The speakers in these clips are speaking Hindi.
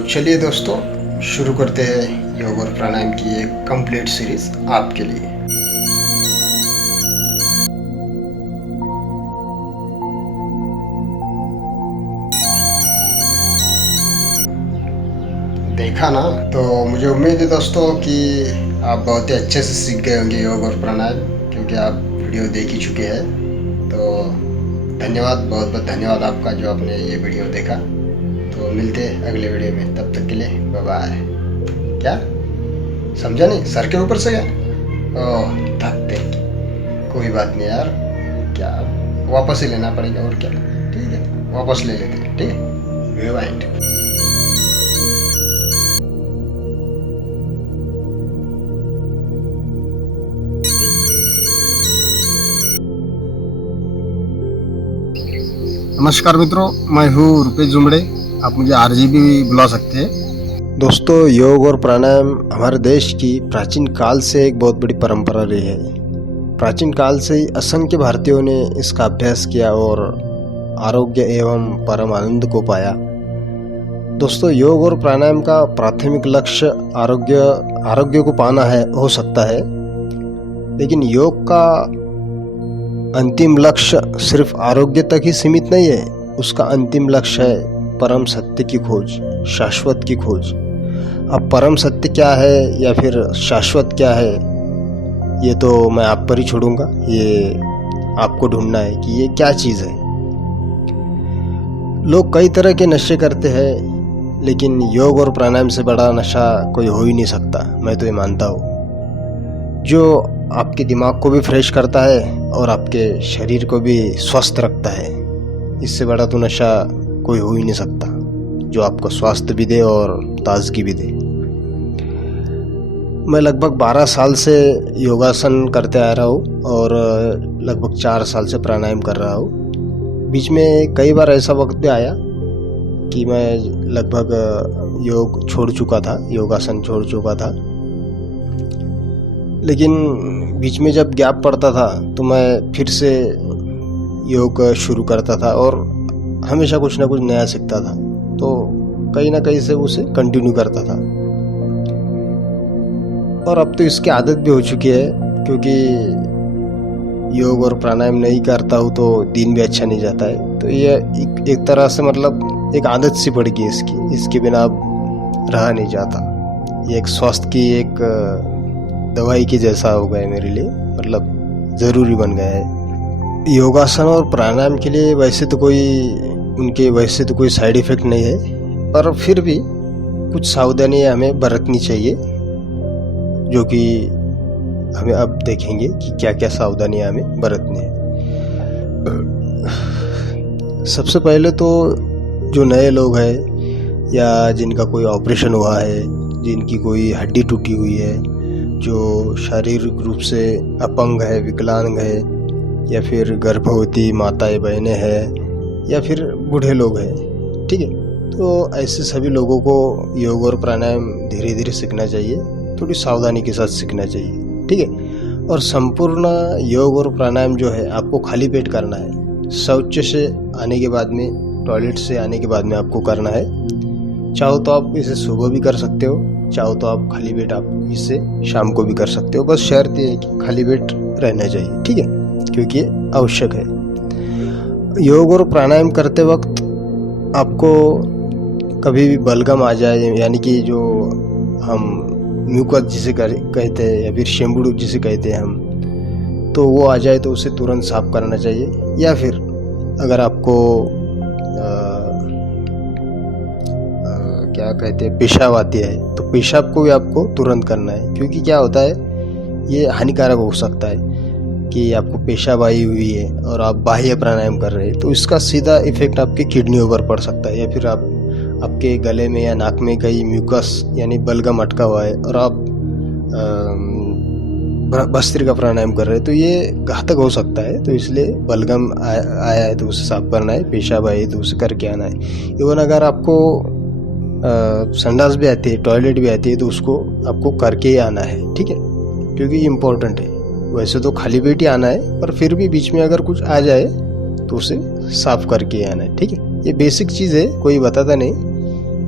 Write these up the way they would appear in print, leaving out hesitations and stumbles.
चलिए दोस्तों, शुरू करते हैं योग और प्राणायाम की एक कंप्लीट सीरीज आपके लिए। देखा ना, तो मुझे उम्मीद है दोस्तों कि आप बहुत ही अच्छे से सीख गए होंगे योग और प्राणायाम, क्योंकि आप वीडियो देख ही चुके हैं। तो धन्यवाद, बहुत बहुत धन्यवाद आपका जो आपने ये वीडियो देखा। तो मिलते हैं अगले वीडियो में, तब तक के लिए बाय बाय। क्या समझा नहीं? सर के ऊपर से गया? ओह थकते, कोई बात नहीं यार, क्या वापस ही लेना पड़ेगा और क्या। ठीक है, वापस ले लेते हैं। ठीक है, रिवाइंड। नमस्कार मित्रों, मैं हूँ रुपेश जुमड़े। आप मुझे आरजी भी बुला सकते हैं। दोस्तों, योग और प्राणायाम हमारे देश की प्राचीन काल से एक बहुत बड़ी परंपरा रही है। प्राचीन काल से ही असंख्य भारतीयों ने इसका अभ्यास किया और आरोग्य एवं परम आनंद को पाया। दोस्तों, योग और प्राणायाम का प्राथमिक लक्ष्य आरोग्य को पाना है हो सकता है, लेकिन योग का अंतिम लक्ष्य सिर्फ आरोग्य तक ही सीमित नहीं है। उसका अंतिम लक्ष्य है परम सत्य की खोज, शाश्वत की खोज। अब परम सत्य क्या है या फिर शाश्वत क्या है, ये तो मैं आप पर ही छोड़ूंगा। ये आपको ढूंढना है कि ये क्या चीज़ है। लोग कई तरह के नशे करते हैं, लेकिन योग और प्राणायाम से बड़ा नशा कोई हो ही नहीं सकता। मैं तो ये मानता हूँ, जो आपके दिमाग को भी फ्रेश करता है और आपके शरीर को भी स्वस्थ रखता है। इससे बड़ा तो नशा कोई हो ही नहीं सकता, जो आपको स्वास्थ्य भी दे और ताजगी भी दे। मैं लगभग 12 साल से योगासन करते आ रहा हूँ और लगभग 4 साल से प्राणायाम कर रहा हूँ। बीच में कई बार ऐसा वक्त भी आया कि मैं लगभग योग छोड़ चुका था, योगासन छोड़ चुका था। लेकिन बीच में जब गैप पड़ता था तो मैं फिर से योग शुरू करता था और हमेशा कुछ ना कुछ नया सीखता था। तो कहीं ना कहीं से उसे कंटिन्यू करता था और अब तो इसकी आदत भी हो चुकी है, क्योंकि योग और प्राणायाम नहीं करता हूँ तो दिन भी अच्छा नहीं जाता है। तो ये एक तरह से मतलब एक आदत सी पड़ गई इसके बिना अब रहा नहीं जाता। ये एक स्वास्थ्य की एक दवाई के जैसा हो गया है मेरे लिए, मतलब ज़रूरी बन गया है। योगासन और प्राणायाम के लिए वैसे तो कोई साइड इफ़ेक्ट नहीं है, पर फिर भी कुछ सावधानियां हमें बरतनी चाहिए, जो कि हमें अब देखेंगे कि क्या क्या सावधानियां हमें बरतनी है। सबसे पहले तो जो नए लोग हैं या जिनका कोई ऑपरेशन हुआ है, जिनकी कोई हड्डी टूटी हुई है, जो शारीरिक रूप से अपंग है, विकलांग है, या फिर गर्भवती माताएं बहनें हैं, या फिर बूढ़े लोग हैं, ठीक है, तो ऐसे सभी लोगों को योग और प्राणायाम धीरे धीरे सीखना चाहिए, थोड़ी सावधानी के साथ सीखना चाहिए, ठीक है। और संपूर्ण योग और प्राणायाम जो है आपको खाली पेट करना है। शौच से आने के बाद में, टॉयलेट से आने के बाद में आपको करना है। चाहो तो आप इसे सुबह भी कर सकते हो, चाहो तो आप खाली पेट आप इसे शाम को भी कर सकते हो। बस शर्त ये है कि खाली पेट रहना चाहिए, ठीक है, क्योंकि ये आवश्यक है। योग और प्राणायाम करते वक्त आपको कभी भी बलगम आ जाए, यानी कि जो हम म्यूकस जिसे कहते हैं या फिर शेम्बुड़ जिसे कहते हैं हम, तो वो आ जाए तो उसे तुरंत साफ करना चाहिए। या फिर अगर आपको क्या कहते हैं पेशाब आती है, तो पेशाब को भी आपको तुरंत करना है, क्योंकि क्या होता है ये हानिकारक हो सकता है कि आपको पेशाब आई हुई है और आप बाह्य प्राणायाम कर रहे हैं, तो इसका सीधा इफेक्ट आपके किडनियों पर पड़ सकता है। या फिर आपके गले में या नाक में कहीं म्यूकस यानी बलगम अटका हुआ है और आप भस्त्रिका प्राणायाम कर रहे हैं, तो ये घातक हो सकता है। तो इसलिए बलगम आया है तो उसे साफ करना है, पेशाब आए तो उसे करके आना है। इवन अगर आपको संडास भी आती है, टॉयलेट भी आती है, तो उसको आपको करके ही आना है, ठीक है, क्योंकि इम्पोर्टेंट है। वैसे तो खाली पेट ही आना है, पर फिर भी बीच में अगर कुछ आ जाए तो उसे साफ करके आना है, ठीक है। ये बेसिक चीज़ है, कोई बताता नहीं,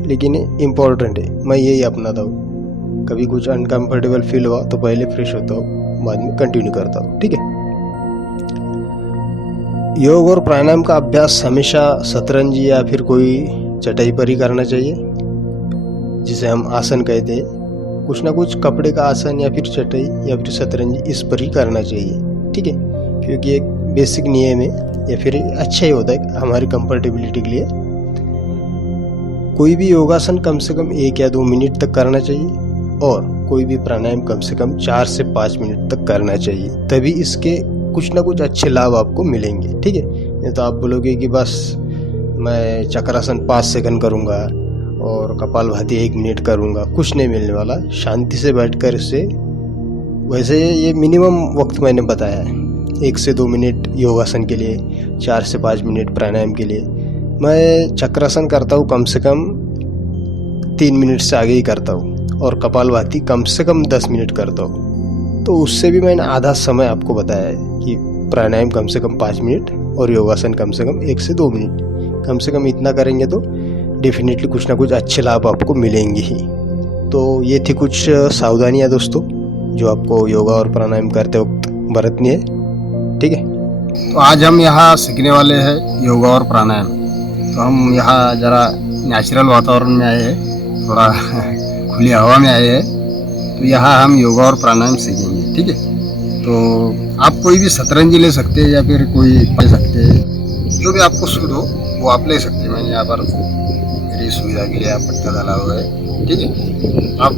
लेकिन इम्पोर्टेंट है। मैं यही अपनाता हूँ। कभी कुछ अनकंफर्टेबल फील हुआ तो पहले फ्रेश होता हूँ, बाद में कंटिन्यू करता हूँ। ठीक है। योग और प्राणायाम का अभ्यास हमेशा शतरंज या फिर कोई चटाई पर ही करना चाहिए, जिसे हम आसन कहते हैं। कुछ ना कुछ कपड़े का आसन या फिर चटाई या फिर शतरंज इस पर ही करना चाहिए। ठीक है, क्योंकि एक बेसिक नियम है या फिर अच्छा ही होता है हमारी कंफर्टेबिलिटी के लिए। कोई भी योगासन कम से कम 1 या 2 मिनट तक करना चाहिए और कोई भी प्राणायाम कम से कम 4 से 5 मिनट तक करना चाहिए, तभी इसके कुछ ना कुछ अच्छे लाभ आपको मिलेंगे। ठीक है, नहीं तो आप बोलोगे कि बस मैं चक्रासन 5 सेकंड करूँगा और कपालभाति 1 मिनट करूँगा, कुछ नहीं मिलने वाला। शांति से बैठकर इससे, वैसे ये मिनिमम वक्त मैंने बताया है, 1 से 2 मिनट योगासन के लिए, 4 से 5 मिनट प्राणायाम के लिए। मैं चक्रासन करता हूँ कम से कम 3 मिनट से आगे ही करता हूँ और कपालभाति कम से कम 10 मिनट करता हूँ। तो उससे भी मैंने आधा समय आपको बताया है कि प्राणायाम कम से कम 5 मिनट और योगासन कम से कम 1 से 2 मिनट। कम से कम इतना करेंगे तो डेफिनेटली कुछ ना कुछ अच्छे लाभ आपको मिलेंगे ही। तो ये थी कुछ सावधानियाँ दोस्तों, जो आपको योगा और प्राणायाम करते वक्त बरतनी है। ठीक है, तो आज हम यहाँ सीखने वाले हैं योगा और प्राणायाम। तो हम यहाँ ज़रा नेचुरल वातावरण में आए हैं, थोड़ा खुली हवा में आए हैं। तो यहाँ हम योगा और प्राणायाम सीखेंगे। ठीक है, तो आप कोई भी शतरंज ले सकते हैं या फिर कोई ले सकते हैं, जो भी आपको सूट हो वो आप ले सकते हैं। मैंने यहाँ पर मेरी सुविधा के लिए यहाँ पट्टा डाला हुआ है। ठीक है, आप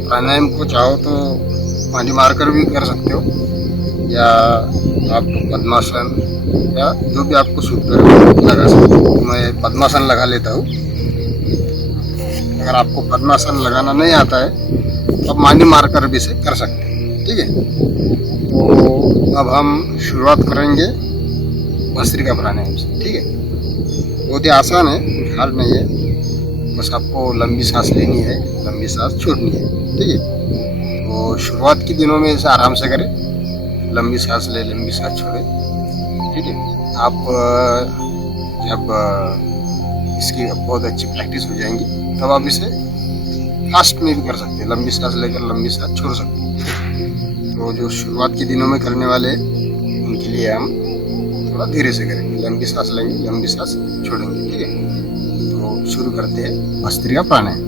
प्राणायाम को चाहो तो पानी मारकर भी कर सकते हो, या आप पद्मासन या जो भी आपको सूट करे लगा सकते हो। मैं पद्मासन लगा लेता हूँ। अगर आपको पद्मासन लगाना नहीं आता है तो आप मानी मारकर भी से कर सकते हैं। ठीक है, तो अब हम शुरुआत करेंगे भस्त्रिका प्राणायाम से। ठीक है, बहुत ही आसान है, हार्ड नहीं है। बस आपको लंबी सांस लेनी है, लंबी सांस छोड़नी है। ठीक है, तो शुरुआत के दिनों में इसे आराम से करें, लंबी सांस ले, लंबी सांस छोड़े। ठीक है, आप जब इसकी बहुत अच्छी प्रैक्टिस हो जाएंगी तब आप इसे फास्ट में भी कर सकते हैं, लंबी सांस लेकर लंबी सांस छोड़ सकते हैं। तो जो शुरुआत के दिनों में करने वाले उनके लिए हम थोड़ा धीरे से करेंगे, लंबी सांस लेंगे, लंबी सांस छोड़ेंगे। ठीक है, तो शुरू करते हैं भस्त्रिका प्राणायाम।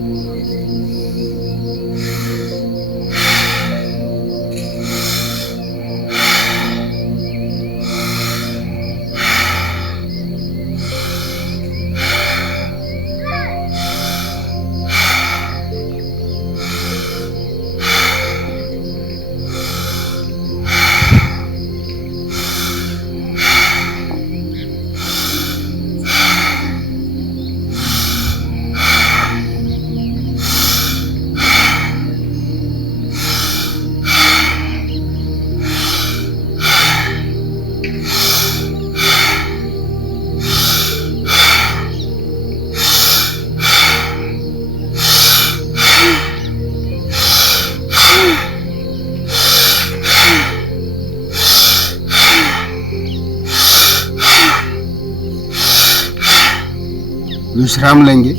विश्राम लेंगे।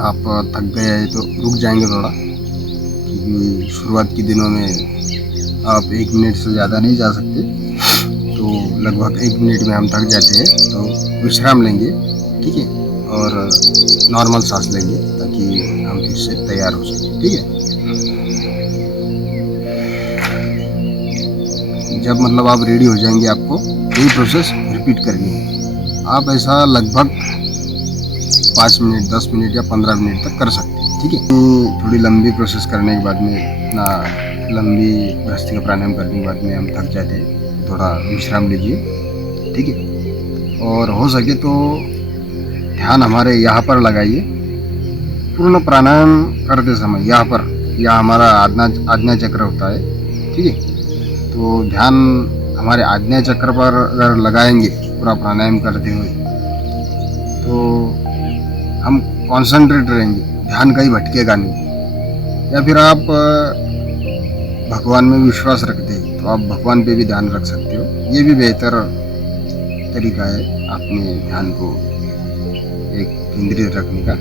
आप थक गए हैं तो रुक जाएंगे थोड़ा, क्योंकि शुरुआत के दिनों में आप 1 मिनट से ज़्यादा नहीं जा सकते। तो लगभग 1 मिनट में हम थक जाते हैं, तो विश्राम लेंगे। ठीक है, और नॉर्मल सांस लेंगे ताकि हम फिर से तैयार हो सकें। ठीक है, जब मतलब आप रेडी हो जाएंगे, आपको यही प्रोसेस रिपीट करनी है। आप ऐसा लगभग 5 मिनट, 10 मिनट या 15 मिनट तक कर सकते हैं। ठीक है, थोड़ी लंबी प्रोसेस करने के बाद में, इतना लंबी भस्त्रिका प्राणायाम करने के बाद में हम थक जाते हैं, थोड़ा विश्राम लीजिए। ठीक है, और हो सके तो ध्यान हमारे यहाँ पर लगाइए। पूर्ण प्राणायाम करते समय यहाँ पर, यह हमारा आज्ञा चक्र होता है। ठीक है, तो ध्यान हमारे आज्ञा चक्र पर अगर लगाएंगे पूरा प्राणायाम करते हुए, तो हम कॉन्सेंट्रेट रहेंगे, ध्यान कहीं भटकेगा नहीं। या फिर आप भगवान में विश्वास रखते हैं तो आप भगवान पे भी ध्यान रख सकते हो। ये भी बेहतर तरीका है अपने ध्यान को एक केंद्रित रखने का।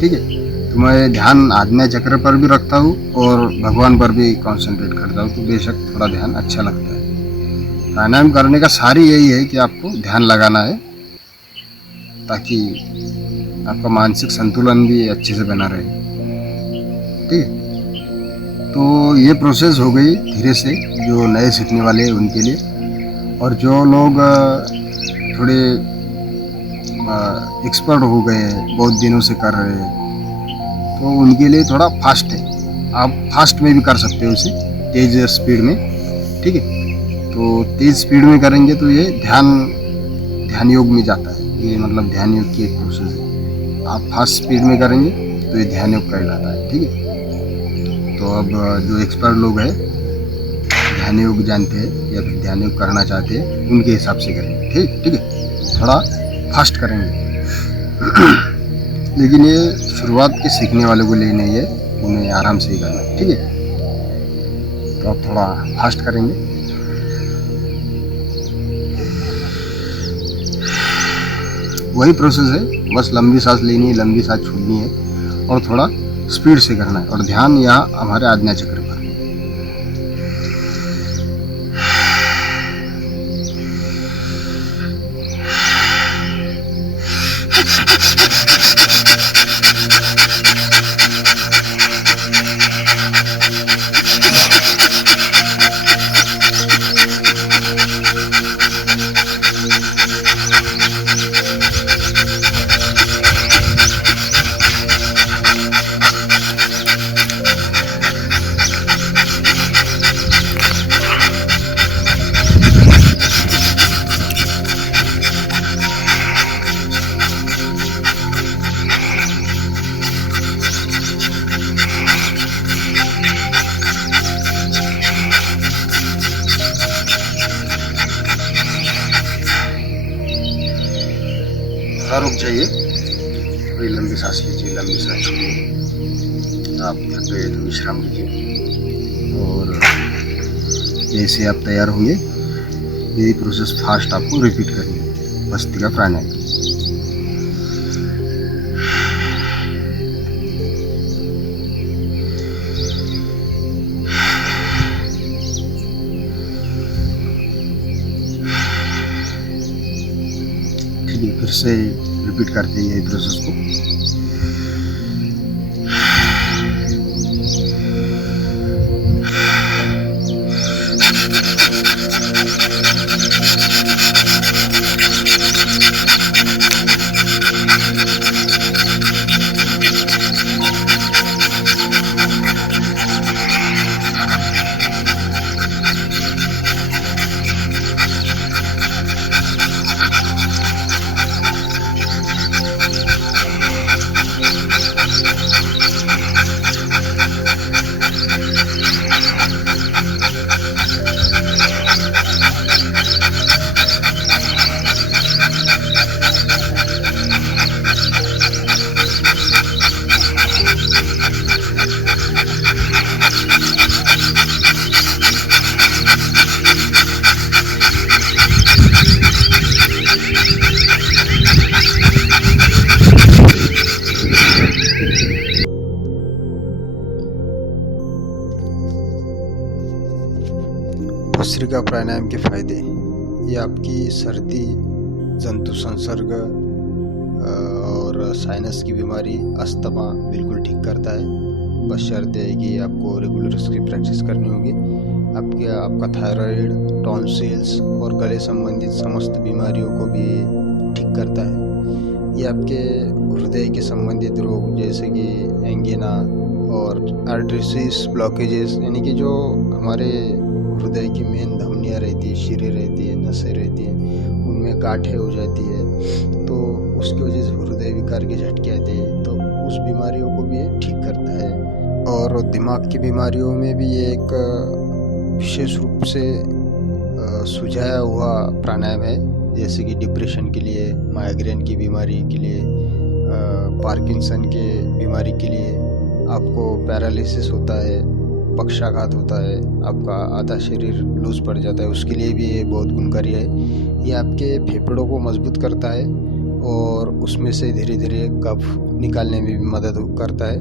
ठीक है। तो मैं ध्यान आज्ञा चक्र पर भी रखता हूँ और भगवान पर भी कंसंट्रेट करता हूँ, तो बेशक थोड़ा ध्यान अच्छा लगता है। प्राणायाम करने का सारी यही है कि आपको ध्यान लगाना है ताकि आपका मानसिक संतुलन भी अच्छे से बना रहे, ठीक है। तो ये प्रोसेस हो गई धीरे से जो नए सीखने वाले हैं उनके लिए, और जो लोग थोड़े एक्सपर्ट हो गए हैं, बहुत दिनों से कर रहे हैं, तो उनके लिए थोड़ा फास्ट है। आप फास्ट में भी कर सकते हो उसे, तेज स्पीड में, ठीक है। तो तेज स्पीड में करेंगे तो ये ध्यान योग में जाता है, ये मतलब ध्यान योग की एक प्रोसेस है। आप फास्ट स्पीड में करेंगे तो ये ध्यान योग कहलाता है, ठीक है। तो अब जो एक्सपर्ट लोग हैं, ध्यान योग जानते हैं या फिर ध्यान योग करना चाहते हैं, उनके हिसाब से करेंगे, ठीक है। थोड़ा फास्ट करेंगे लेकिन ये शुरुआत के सीखने वालों के लिए नहीं है, उन्हें आराम से ही करना है, ठीक है। तो आप थोड़ा फास्ट करेंगे। वही प्रोसेस है, बस लंबी सांस लेनी है, लंबी सांस छोड़नी है और थोड़ा स्पीड से करना है, और ध्यान यहाँ हमारे आज्ञा चक्र पर। रुक जाइए, थोड़ी लंबी सांस लीजिए, लंबी सांस छोड़िए। आप थक गए तो विश्राम लीजिए, और जैसे आप तैयार होंगे यही प्रोसेस फास्ट आपको रिपीट करनी है, भस्त्रिका प्राणायाम। फिर से रिपीट करते हैं यही प्रोसेस को। भस्त्रिका प्राणायाम के फायदे, ये आपकी सर्दी, जंतु संसर्ग और साइनस की बीमारी, अस्थमा बिल्कुल ठीक करता है। बस शर्त है कि आपको रेगुलर इसकी प्रैक्टिस करनी होगी। आपका थायराइड, टॉन्सिल्स और गले संबंधित समस्त बीमारियों को भी ठीक करता है। ये आपके हृदय के संबंधित रोग जैसे कि एंगिना और आर्टरीज ब्लॉकेजेस, यानी कि जो हमारे हृदय की मेन धमनियाँ रहती है, शिरें रहती है, नसें रहती है, उनमें गांठें हो जाती है, तो उसकी वजह से हृदय विकार के झटके आते हैं, तो उस बीमारियों को भी ये ठीक करता है। और दिमाग की बीमारियों में भी ये एक विशेष रूप से सुझाया हुआ प्राणायाम है, जैसे कि डिप्रेशन के लिए, माइग्रेन की बीमारी के लिए, पार्किंसन के बीमारी के लिए, आपको पैरालिसिस होता है, पक्षाघात होता है, आपका आधा शरीर लूज पड़ जाता है, उसके लिए भी ये बहुत गुणकारी है। ये आपके फेफड़ों को मजबूत करता है और उसमें से धीरे धीरे कफ निकालने में भी मदद करता है।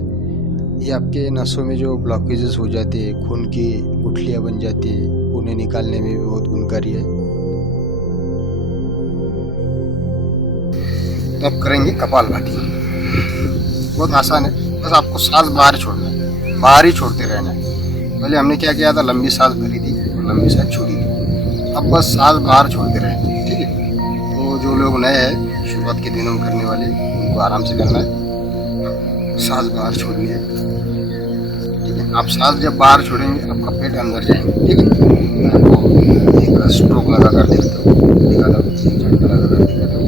ये आपके नसों में जो ब्लॉकेजेस हो जाते हैं, खून की गुठलियाँ बन जाती है, उन्हें निकालने में भी बहुत गुणकारी है। तो अब करेंगे कपालभाति। बहुत आसान है, बस आपको सांस बाहर छोड़ना है, बाहर ही छोड़ते रहना है। पहले हमने क्या किया था, लंबी सांस भरी थी और लंबी सांस छोड़ी थी। अब बस सांस बाहर छोड़ते रहना है, ठीक है। तो जो लोग नए हैं, शुरुआत के दिनों में करने वाले, उनको आराम से करना है, सांस बाहर छोड़नी है, ठीक है। आप सांस जब बाहर छोड़ेंगे आपका पेट अंदर जाएंगे, ठीक है। मैं आपको एक स्ट्रोक लगा कर दिखाता हूँ, झटका लगा कर दिखाता हूँ।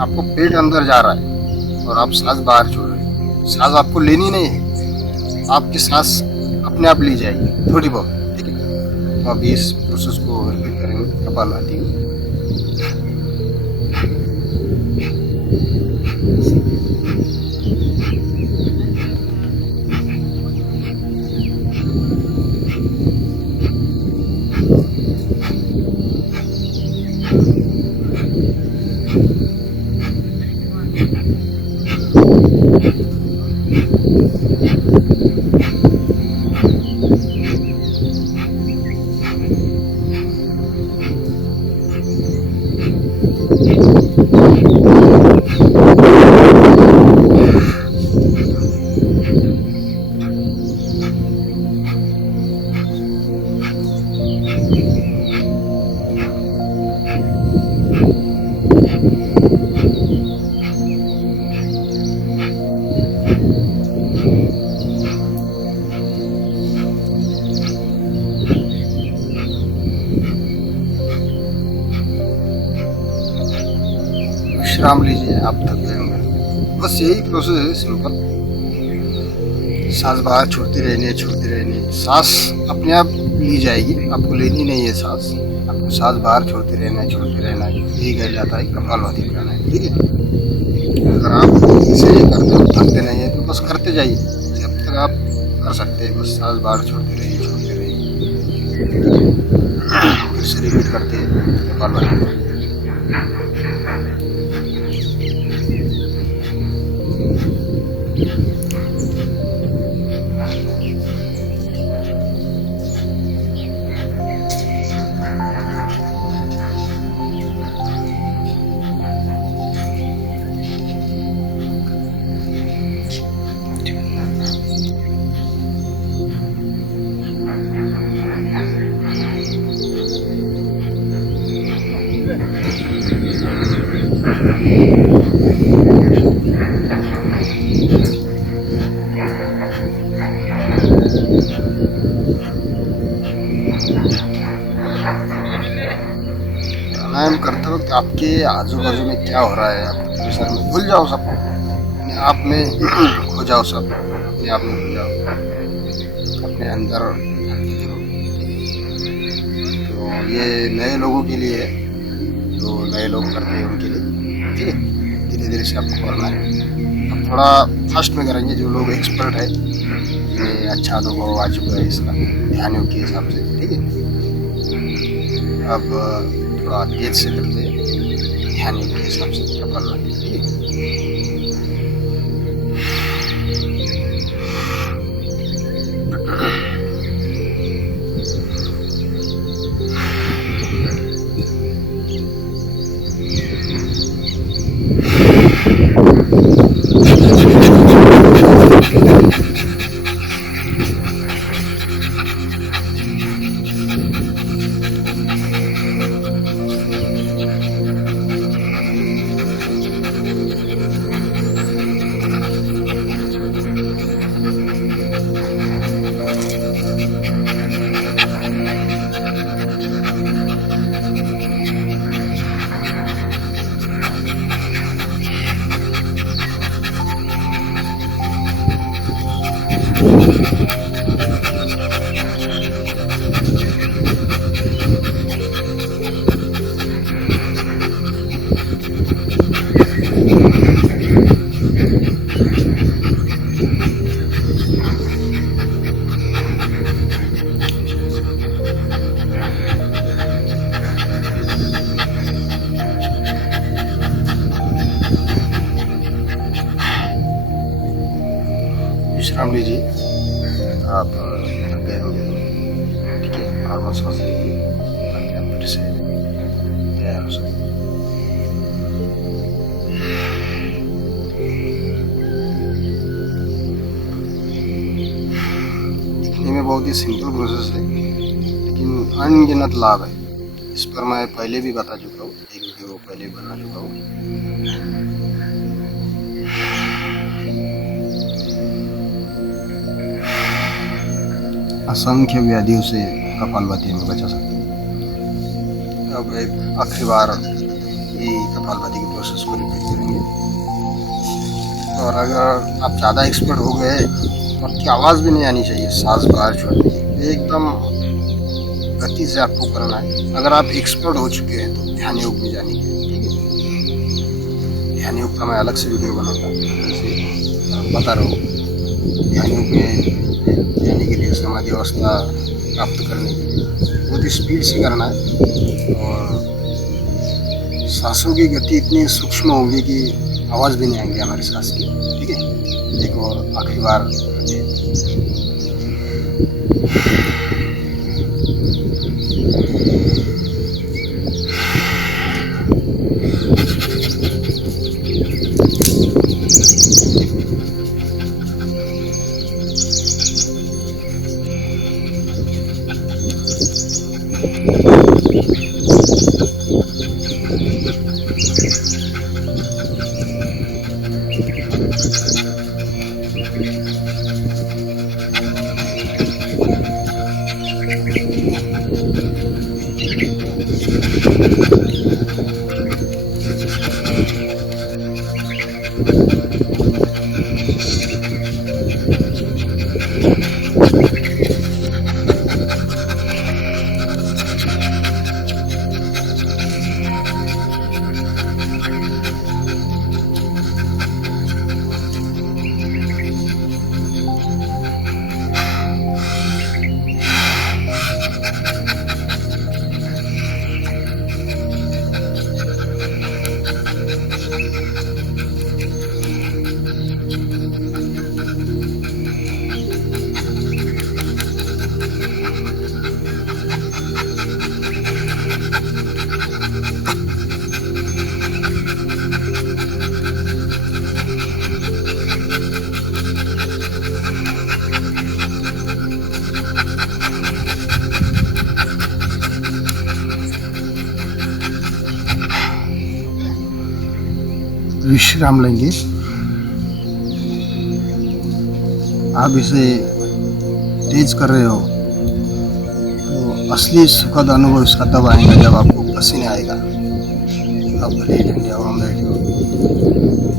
आपको पेट अंदर जा रहा है और आप सांस बाहर छोड़ रहे हैं। सांस आपको लेनी नहीं है, आपकी सांस अपने आप ली जाएगी थोड़ी बहुत, ठीक है। तो अभी इस प्रोसेस को रिपीट करेंगे कपालभाति में। विश्राम लीजिए, आप थक गए होंगे। बस यही प्रोसेस है, सिंपल। सांस बाहर छोड़ती रहनी है। सांस अपने आप ली जाएगी, आपको लेनी नहीं है सांस, आपको सांस बाहर छोड़ते रहना है। यही कहा जाता है कपालभाति प्राणायाम, ठीक है। अगर आप इसे करते हो, थकते नहीं है, तो बस करते जाइए जब तक आप कर सकते हैं। बस सांस बाहर छोड़ते रहिए। फिर से रिपीट करते हैं कपालभाति। प्राणायाम करते वक्त आपके आजू बाजू में क्या हो रहा है, आपके विषय में भूल जाओ सब, अपने आप में खो जाओ, सब अपने आप में खो जाओ, अपने अंदर। तो ये नए लोगों के लिए है, जो नए लोग करते हैं उनके लिए, ठीक है। धीरे धीरे से आपको करना है। अब थोड़ा फास्ट में करेंगे, जो लोग एक्सपर्ट है, जिन्हें अच्छा अनुभव आ चुका है इसका, ध्यानियों के हिसाब से, ठीक है। अब थोड़ा तेज से करते हैं, ध्यानियों के हिसाब से कपालभाति, ठीक है। नॉर्मल सांस लीजिए ताकि आप फिर से तैयार हो सकें। दिखने में बहुत ही सिंपल प्रोसेस है, लेकिन अनगिनत लाभ है। इस पर मैं पहले भी बता चुका हूँ, एक वीडियो पहले बना चुका हूँ। असंख्य व्याधियों से कपालभाति में बचा सकते हैं। अब एक आखिरी बार ये कपालभाति की प्रोसेस को रिपीट करेंगे। और अगर आप ज़्यादा एक्सपर्ट हो गए और की आवाज़ भी नहीं आनी चाहिए, सांस बाहर छोड़ने की, एकदम गति से आपको करना है। अगर आप एक्सपर्ट हो चुके हैं तो ध्यान योग में जाने के लिए, ठीक है। ध्यान योग का मैं अलग से वीडियो बनाऊंगा, जैसे बता रहा हूँ। ध्यान योग में जाने के लिए, समाधि अवस्था प्राप्त करने के लिए बहुत स्पीड से करना है और सांसों की गति इतनी सूक्ष्म होगी कि आवाज़ भी नहीं आएंगी हमारे सांस की, ठीक है। एक और आखिरी बार विश्राम लेंगे। आप इसे तेज कर रहे हो तो असली सुखद अनुभव इसका तब आएगा जब आपको पसीने आएगा। आप भले ही ठंडी हवा में बैठे हो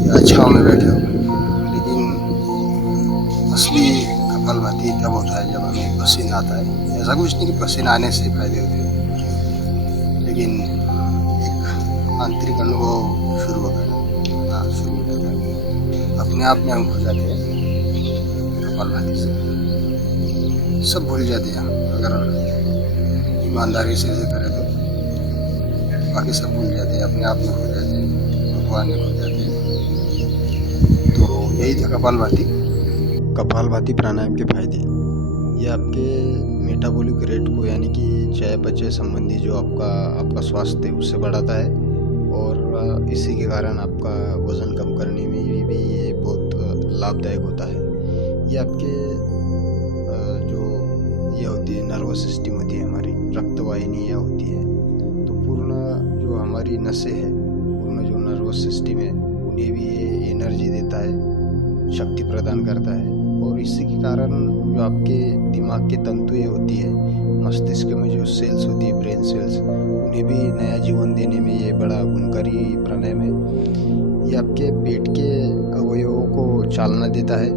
या छाँव में बैठे हो, लेकिन असली कपालभाति तब होता है जब हमें पसीना आता है। ऐसा कुछ नहीं कि पसीना आने से फायदे होते हैं, लेकिन एक आंतरिक अनुभव शुरू होता है, शुरू हो जाता है। अपने आप में हम खो जाते हैं कपालभाति से, सब भूल जाते हैं। अगर ईमानदारी से करें तो बाकी सब भूल जाते हैं, अपने आप में खो जाते हैं, भगवान में खो जाते हैं। तो यही था कपालभाति। कपालभाति प्राणायाम के फायदे। ये आपके मेटाबॉलिक रेट को, यानी कि चयापचय संबंधी जो आपका स्वास्थ्य है उससे बढ़ाता है, और इसी के कारण आपका वज़न कम करने में भी ये बहुत लाभदायक होता है। ये आपके जो ये होती है नर्वस सिस्टम होती है, हमारी रक्तवाहिनियाँ होती है, तो पूर्ण जो हमारी नसें हैं, पूर्ण जो नर्वस सिस्टम है, उन्हें भी ये एनर्जी देता है, शक्ति प्रदान करता है। और इसी के कारण जो आपके दिमाग के तंतुएं होती है, मस्तिष्क में जो सेल्स होती है, ब्रेन सेल्स, उन्हें भी नया जीवन देने में ये बड़ा गुणकारी प्राणायाम है। ये आपके पेट के अवयवों को चालना देता है,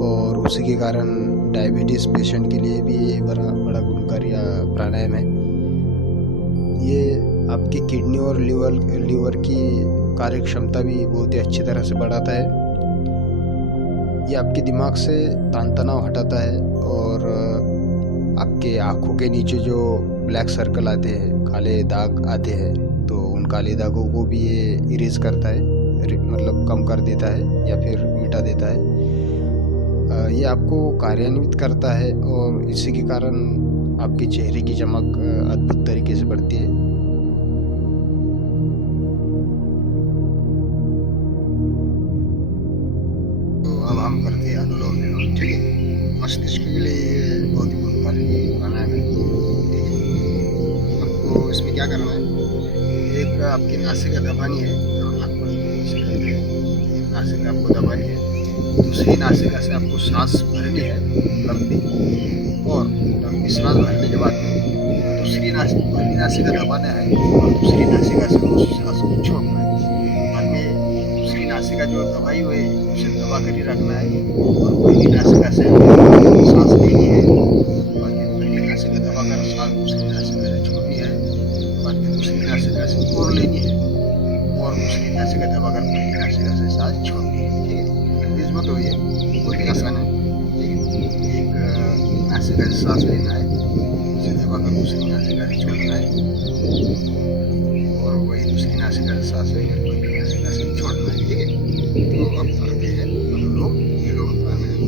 और उसी के कारण डायबिटीज़ पेशेंट के लिए भी ये बड़ा गुणकारी प्राणायाम है। ये आपकी किडनी और लीवर की कार्य क्षमता भी बहुत ही अच्छी तरह से बढ़ाता है। ये आपके दिमाग से तान तनाव हटाता है, और आपके आँखों के नीचे जो ब्लैक सर्कल आते हैं, काले दाग आते हैं, तो उन काले दागों को भी ये इरेज करता है, मतलब कम कर देता है या फिर मिटा देता है। ये आपको कार्यान्वित करता है, और इसी के कारण आपके चेहरे की चमक अद्भुत तरीके से बढ़ती है। तो अब हम करते हैं अनुलोम विलोम, ठीक है। मस्तिष्क के लिए ये बहुत ही गुणकारी प्राणायाम है, ठीक है। आपको इसमें क्या करना है, एक आपकी नासिका दबानी है और नाक पर एक नासिका आपको दबानी है, दूसरी नासिका से आपको सांस भरनी है लंबी, और लंबी सांस भरने के बाद दूसरी नासिका दबाना है और दूसरी नासिका से उस सांस को छोड़ना है। बाद में दूसरी नासिका जो दबाई हुई है उसे दबा कर ही रखना है और पहली नासिका से सांस लेनी है। बाद में पहली नासिका दबाकर सांस दूसरी नासिका से छोड़नी है। बाद में दूसरी नासिका से और लेनी है और दूसरी नासिका दबाकर पहली नासिका से सांस छोड़नी है, ठीक है। कन्फ्यूज मत होइए, बहुत ही आसान है, ठीक है। एक नासिका से सांस लेना है, उसे दबाकर दूसरी नासिका से छोड़ना है और वही दूसरी नासिका से सांस लेकर पहली नासिका से छोड़ना है, ठीक है। तो अब करते हैं अनुलोम विलोम प्राणायाम।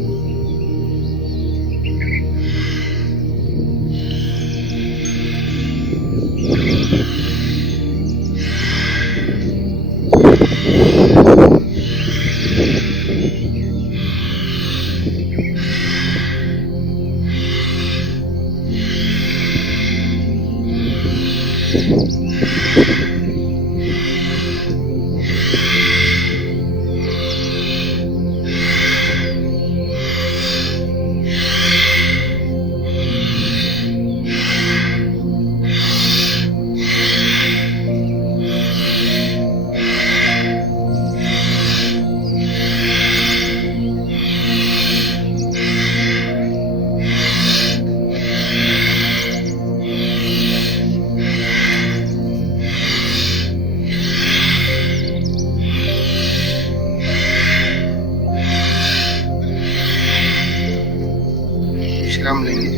विश्राम लेंगे,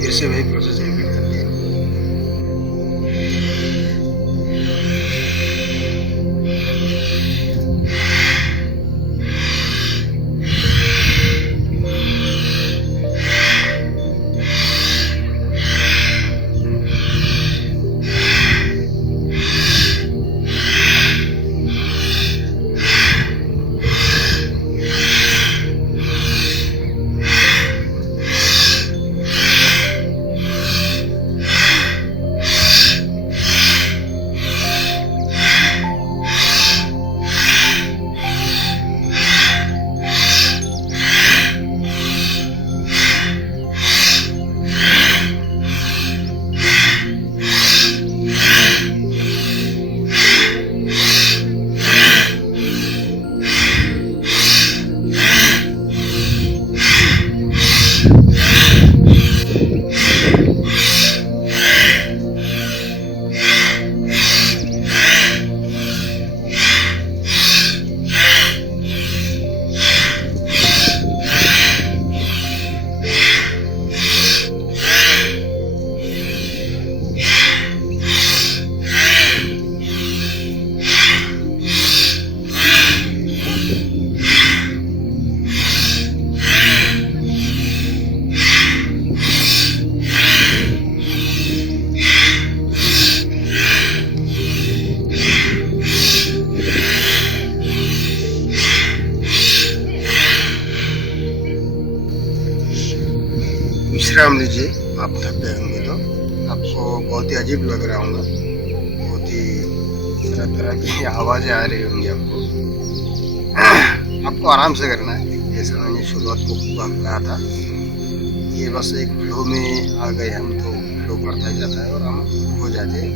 फिर से वही प्रोसेस रिपीट करते हैं। विश्राम लीजिए, आप थक गए होंगे तो आपको बहुत ही अजीब लग रहा होगा, बहुत ही तरह तरह की आवाज़ें आ रही होंगी आपको। आपको आराम से करना है, जैसा मैंने शुरुआत को कहा था। ये बस एक फ्लो में आ गए हम तो फ्लो बढ़ता ही जाता है और हम हो जाते हैं,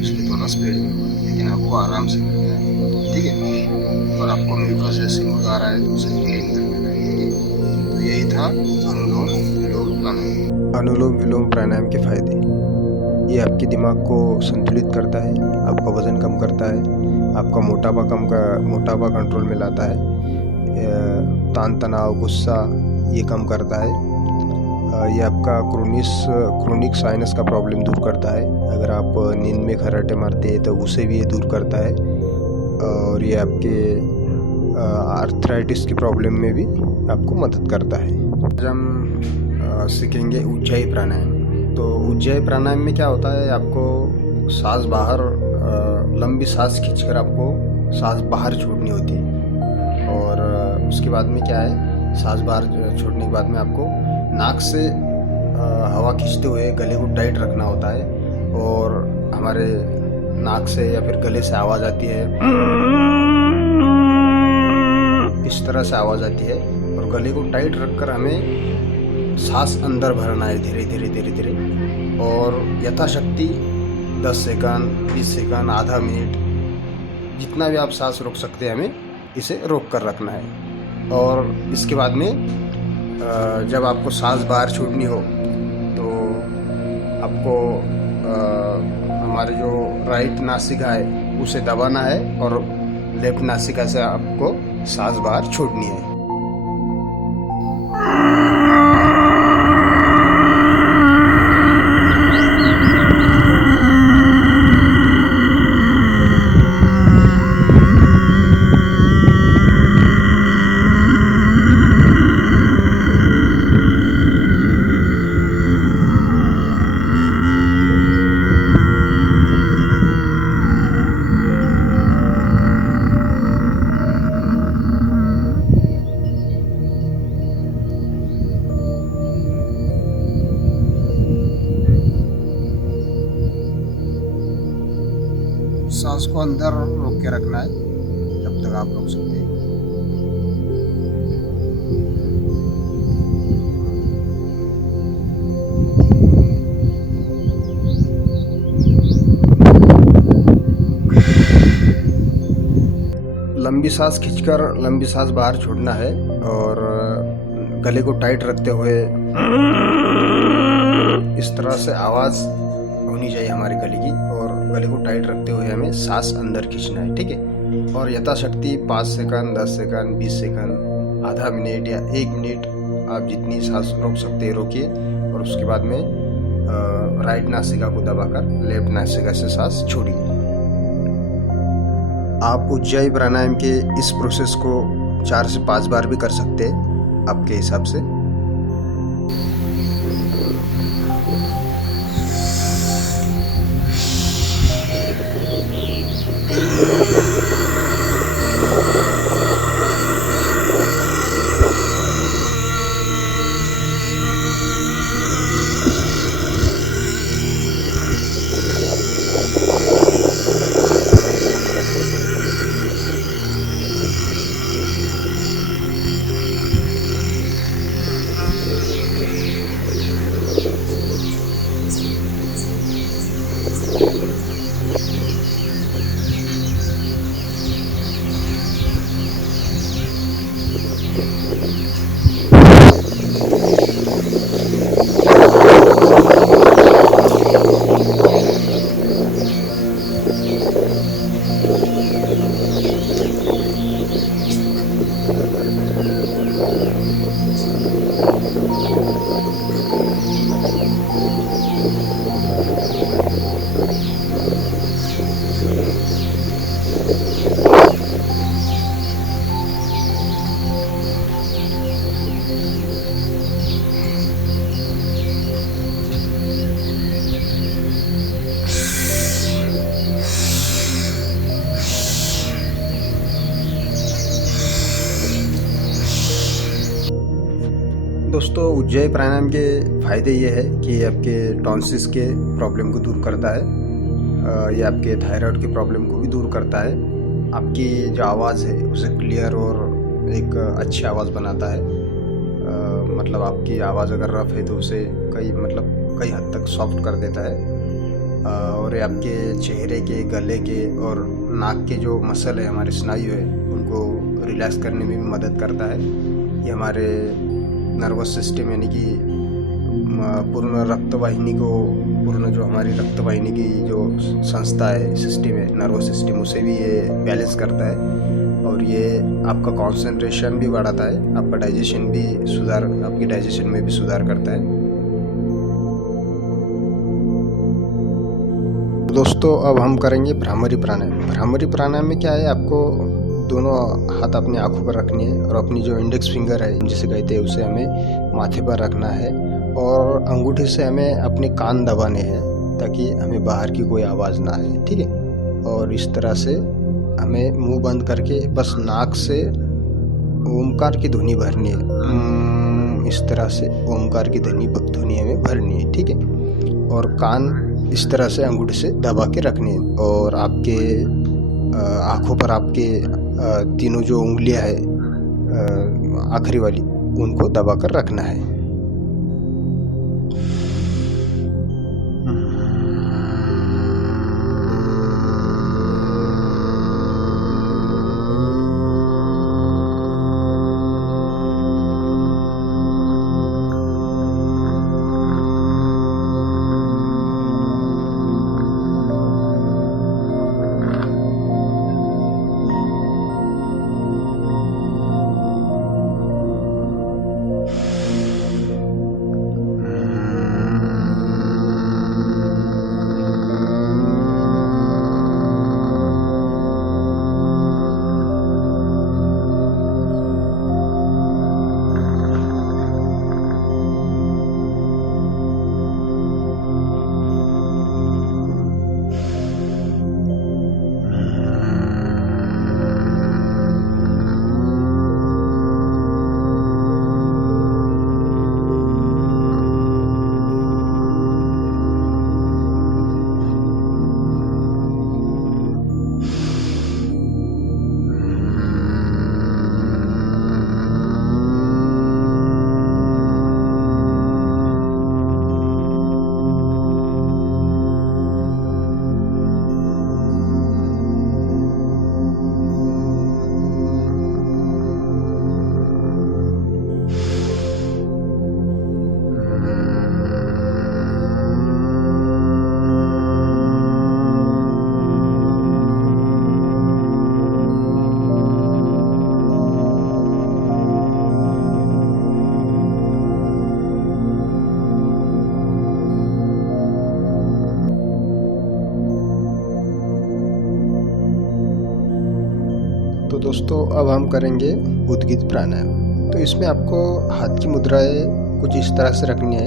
इसलिए थोड़ा स्पीड में, लेकिन आपको आराम से करना है, ठीक है। और आपको मेरे पास ऐसे आ रहा है तो उसे क्लीन करना है, ठीक है। तो यही था अनुलोम विलोम प्राणायाम। अनुलोम विलोम प्राणायाम के फायदे, ये आपके दिमाग को संतुलित करता है, आपका वज़न कम करता है, आपका मोटापा कंट्रोल में लाता है, तान तनाव गुस्सा ये कम करता है। ये आपका क्रोनिक साइनस का प्रॉब्लम दूर करता है, अगर आप नींद में खर्राटे मारते हैं तो उसे भी ये दूर करता है। और ये आपके आर्थराइटिस की प्रॉब्लम में भी आपको मदद करता है। आज हम सीखेंगे ऊंचाई प्राणायाम। तो उज्जयी प्राणायाम में क्या होता है, आपको सांस बाहर लंबी सांस खींचकर आपको सांस बाहर छोड़नी होती है। और उसके बाद में क्या है, सांस बाहर छोड़ने के बाद में आपको नाक से हवा खींचते हुए गले को टाइट रखना होता है। और हमारे नाक से या फिर गले से आवाज़ आती है, इस तरह से आवाज़ आती है। और गले को टाइट रखकर हमें सांस अंदर भरना है धीरे धीरे धीरे धीरे। और यथाशक्ति 10 सेकंड, 20 सेकंड, आधा मिनट, जितना भी आप सांस रोक सकते हैं, हमें इसे रोक कर रखना है। और इसके बाद में जब आपको सांस बाहर छोड़नी हो तो आपको हमारे जो राइट नासिका है उसे दबाना है और लेफ्ट नासिका से आपको सांस बाहर छोड़नी है। सांस को अंदर रोक के रखना है जब तक आप रोक सकते हैं। लंबी सांस खींचकर लंबी सांस बाहर छोड़ना है और गले को टाइट रखते हुए इस तरह से आवाज़ होनी चाहिए हमारे गले की। और गले को टाइट रखते हुए हमें सांस अंदर खींचना है, ठीक है। और यथाशक्ति 5 सेकंड, 10 सेकंड, 20 सेकंड, आधा मिनट या 1 मिनट आप जितनी सांस रोक सकते हैं रोकिए। और उसके बाद में राइट नासिका को दबाकर लेफ्ट नासिका से सांस छोड़िए। आप उज्जयी प्राणायाम के इस प्रोसेस को 4 से 5 बार भी कर सकते हैं आपके हिसाब से। दोस्तों, उज्जयी प्राणायाम के फ़ायदे ये है कि आपके टॉन्सिस के प्रॉब्लम को दूर करता है, ये आपके थायराइड के प्रॉब्लम को भी दूर करता है। आपकी जो आवाज़ है उसे क्लियर और एक अच्छी आवाज़ बनाता है। मतलब आपकी आवाज़ अगर रफ है तो उसे कई हद तक सॉफ्ट कर देता है। और ये आपके चेहरे के, गले के और नाक के जो मसल है, हमारे स्नायु है, उनको रिलैक्स करने में भी मदद करता है। ये हमारे नर्वस सिस्टम यानी कि पूर्ण रक्तवाहिनी को, पूर्ण जो हमारी रक्तवाहिनी की जो संस्था है, सिस्टम है, नर्वस सिस्टम, उसे भी ये बैलेंस करता है। और ये आपका कंसंट्रेशन भी बढ़ाता है, आपका डाइजेशन भी आपकी डाइजेशन में भी सुधार करता है। दोस्तों, अब हम करेंगे भ्रामरी प्राणायाम। भ्रामरी प्राणायाम में क्या है, आपको दोनों हाथ अपनी आंखों पर रखनी है और अपनी जो इंडेक्स फिंगर है जिसे कहते हैं उसे हमें माथे पर रखना है। और अंगूठे से हमें अपने कान दबाने हैं ताकि हमें बाहर की कोई आवाज़ ना आए, ठीक है। और इस तरह से हमें मुंह बंद करके बस नाक से ओमकार की ध्वनि भरनी है। इस तरह से ओमकार की ध्वनि हमें भरनी है, ठीक है। और कान इस तरह से अंगूठे से दबा के रखने हैं और आपके आँखों पर आपके तीनों जो उंगलियां है आखिरी वाली उनको दबा कर रखना है। तो दोस्तों अब हम करेंगे उद्गीत प्राणायाम। तो इसमें आपको हाथ की मुद्राएं कुछ इस तरह से रखनी है,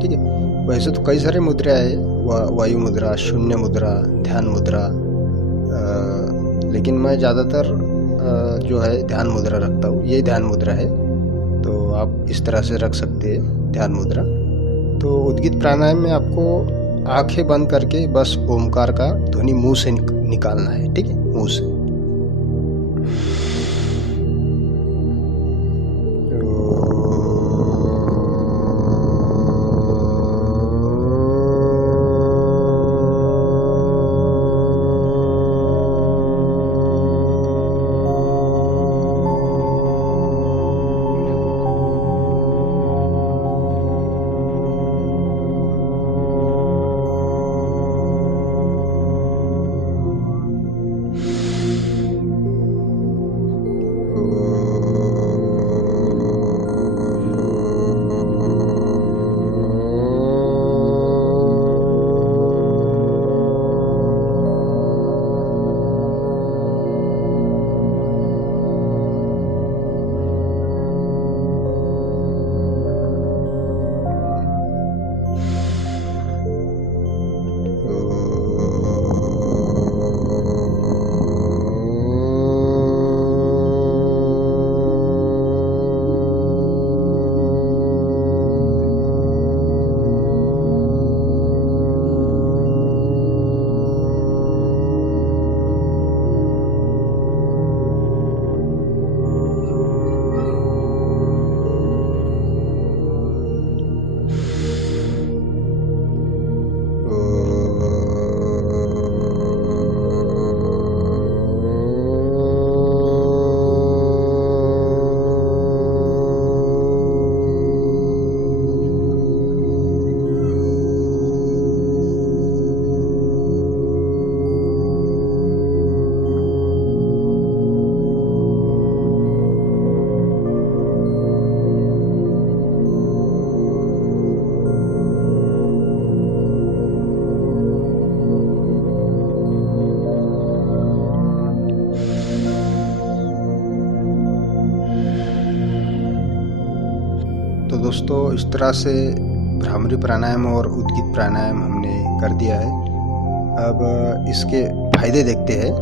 ठीक है। वैसे तो कई सारे मुद्राएं है, वायु मुद्रा, शून्य मुद्रा, ध्यान मुद्रा, लेकिन मैं ज़्यादातर जो है ध्यान मुद्रा रखता हूँ। ये ध्यान मुद्रा है, तो आप इस तरह से रख सकते हैं ध्यान मुद्रा। तो उद्गीत प्राणायाम में आपको आंखें बंद करके बस ओमकार का ध्वनि मुंह से निकालना है, ठीक है, मुंह से। तो दोस्तों इस तरह से भ्रामरी प्राणायाम और उद्गीत प्राणायाम हमने कर दिया है। अब इसके फायदे देखते हैं।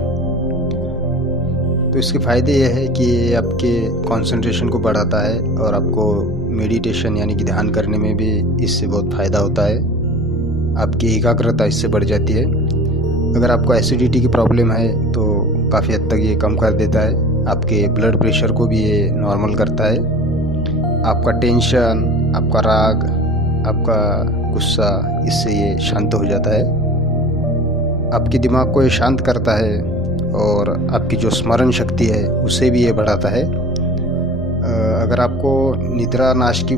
तो इसके फ़ायदे ये है कि ये आपके कंसंट्रेशन को बढ़ाता है और आपको मेडिटेशन यानी कि ध्यान करने में भी इससे बहुत फ़ायदा होता है। आपकी एकाग्रता इससे बढ़ जाती है। अगर आपको एसिडिटी की प्रॉब्लम है तो काफ़ी हद तक ये कम कर देता है। आपके ब्लड प्रेशर को भी ये नॉर्मल करता है। आपका टेंशन, आपका राग, आपका गुस्सा, इससे ये शांत हो जाता है। आपके दिमाग को ये शांत करता है और आपकी जो स्मरण शक्ति है उसे भी ये बढ़ाता है। अगर आपको निद्रा नाश की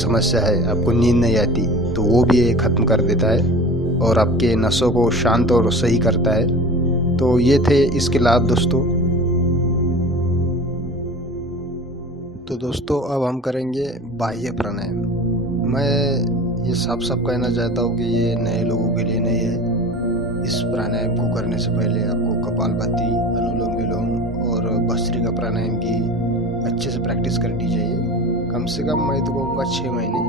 समस्या है, आपको नींद नहीं आती, तो वो भी ये ख़त्म कर देता है और आपके नसों को शांत और सही करता है। तो ये थे इसके लाभ दोस्तों। तो दोस्तों अब हम करेंगे बाह्य प्राणायाम। मैं ये साफ साफ कहना चाहता हूँ कि ये नए लोगों के लिए नहीं है। इस प्राणायाम को करने से पहले आपको कपालभाति, अनुलोम विलोम और भस्त्रिका प्राणायाम की अच्छे से प्रैक्टिस करनी चाहिए। कम से कम मैं तो कहूँगा 6 महीने,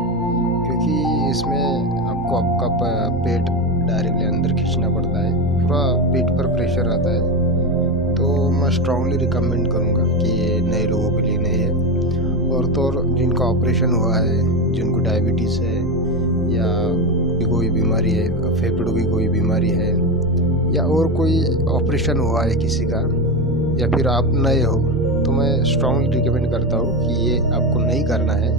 क्योंकि इसमें आपको आपका पेट डायरेक्टली अंदर खींचना पड़ता है, पूरा पेट पर प्रेशर आता है। तो मैं स्ट्रांगली रिकमेंड करूँगा कि ये नए लोगों के लिए नहीं है। और तो और जिनका ऑपरेशन हुआ है, जिनको डायबिटीज़ है या कोई बीमारी है, फेफड़ों की कोई बीमारी है या और कोई ऑपरेशन हुआ है किसी का, या फिर आप नए हो, तो मैं स्ट्रांगली रिकमेंड करता हूँ कि ये आपको नहीं करना है।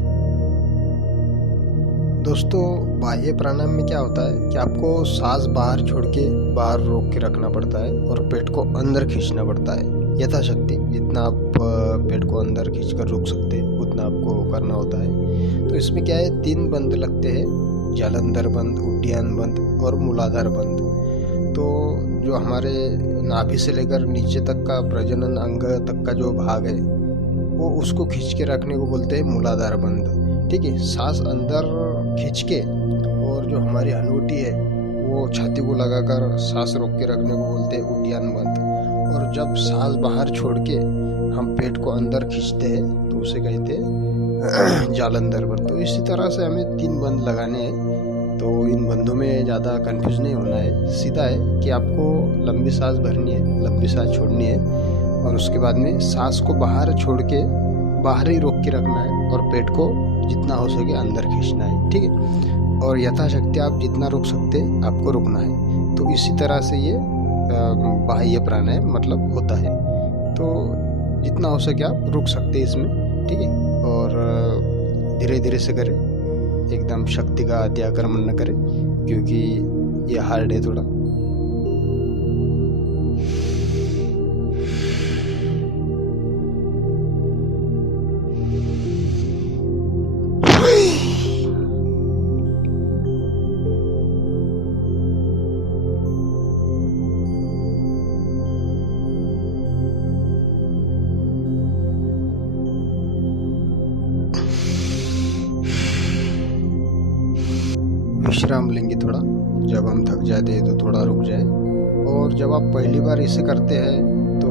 दोस्तों बाह्य प्राणायाम में क्या होता है कि आपको सांस बाहर छोड़ के बाहर रोक के रखना पड़ता है और पेट को अंदर खींचना पड़ता है यथाशक्ति। जितना आप पेट को अंदर खींचकर रोक सकते हैं उतना आपको करना होता है। तो इसमें क्या है, 3 बंद लगते हैं, जालंधर बंद, उड्डयन बंद और मूलाधार बंद। तो जो हमारे नाभि से लेकर नीचे तक का प्रजनन अंग तक का जो भाग है वो उसको खींच के रखने को बोलते हैं मूलाधार बंद। ठीक है, सांस अंदर खींच के और जो हमारी हनवटी है वो छाती को लगाकर सांस रोक के रखने को बोलते हैं उड्डयन बंद। और जब सांस बाहर छोड़ के हम पेट को अंदर खींचते हैं तो उसे कहते हैं जालंधर बंद। तो इसी तरह से हमें 3 बंद लगाने हैं। तो इन बंदों में ज़्यादा कंफ्यूज नहीं होना है। सीधा है कि आपको लंबी सांस भरनी है, लंबी सांस छोड़नी है और उसके बाद में सांस को बाहर छोड़ के बाहर ही रोक के रखना है और पेट को जितना हो सके अंदर खींचना है। ठीक है, और यथाशक्ति आप जितना रोक सकते आपको रुकना है। तो इसी तरह से ये बाह्य प्राणायाम मतलब होता है। तो जितना हो सके आप रुक सकते हैं इसमें। ठीक है, और धीरे धीरे से करें, एकदम शक्ति का अति आक्रमण न करें, क्योंकि ये हार्ड है थोड़ा। विश्राम लेंगे थोड़ा, जब हम थक जाते हैं तो थोड़ा रुक जाए। और जब आप पहली बार इसे करते हैं तो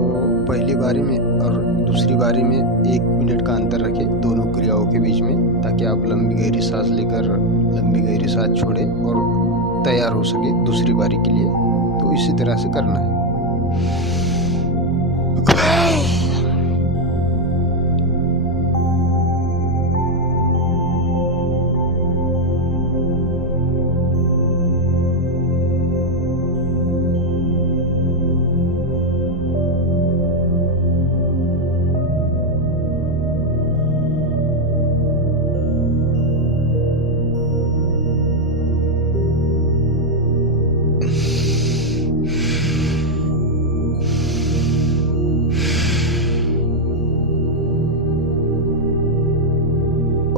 पहली बारी में और दूसरी बारी में 1 मिनट का अंतर रखें दोनों क्रियाओं के बीच में, ताकि आप लंबी गहरी सांस लेकर लंबी गहरी सांस छोड़ें और तैयार हो सके दूसरी बारी के लिए। तो इसी तरह से करना है।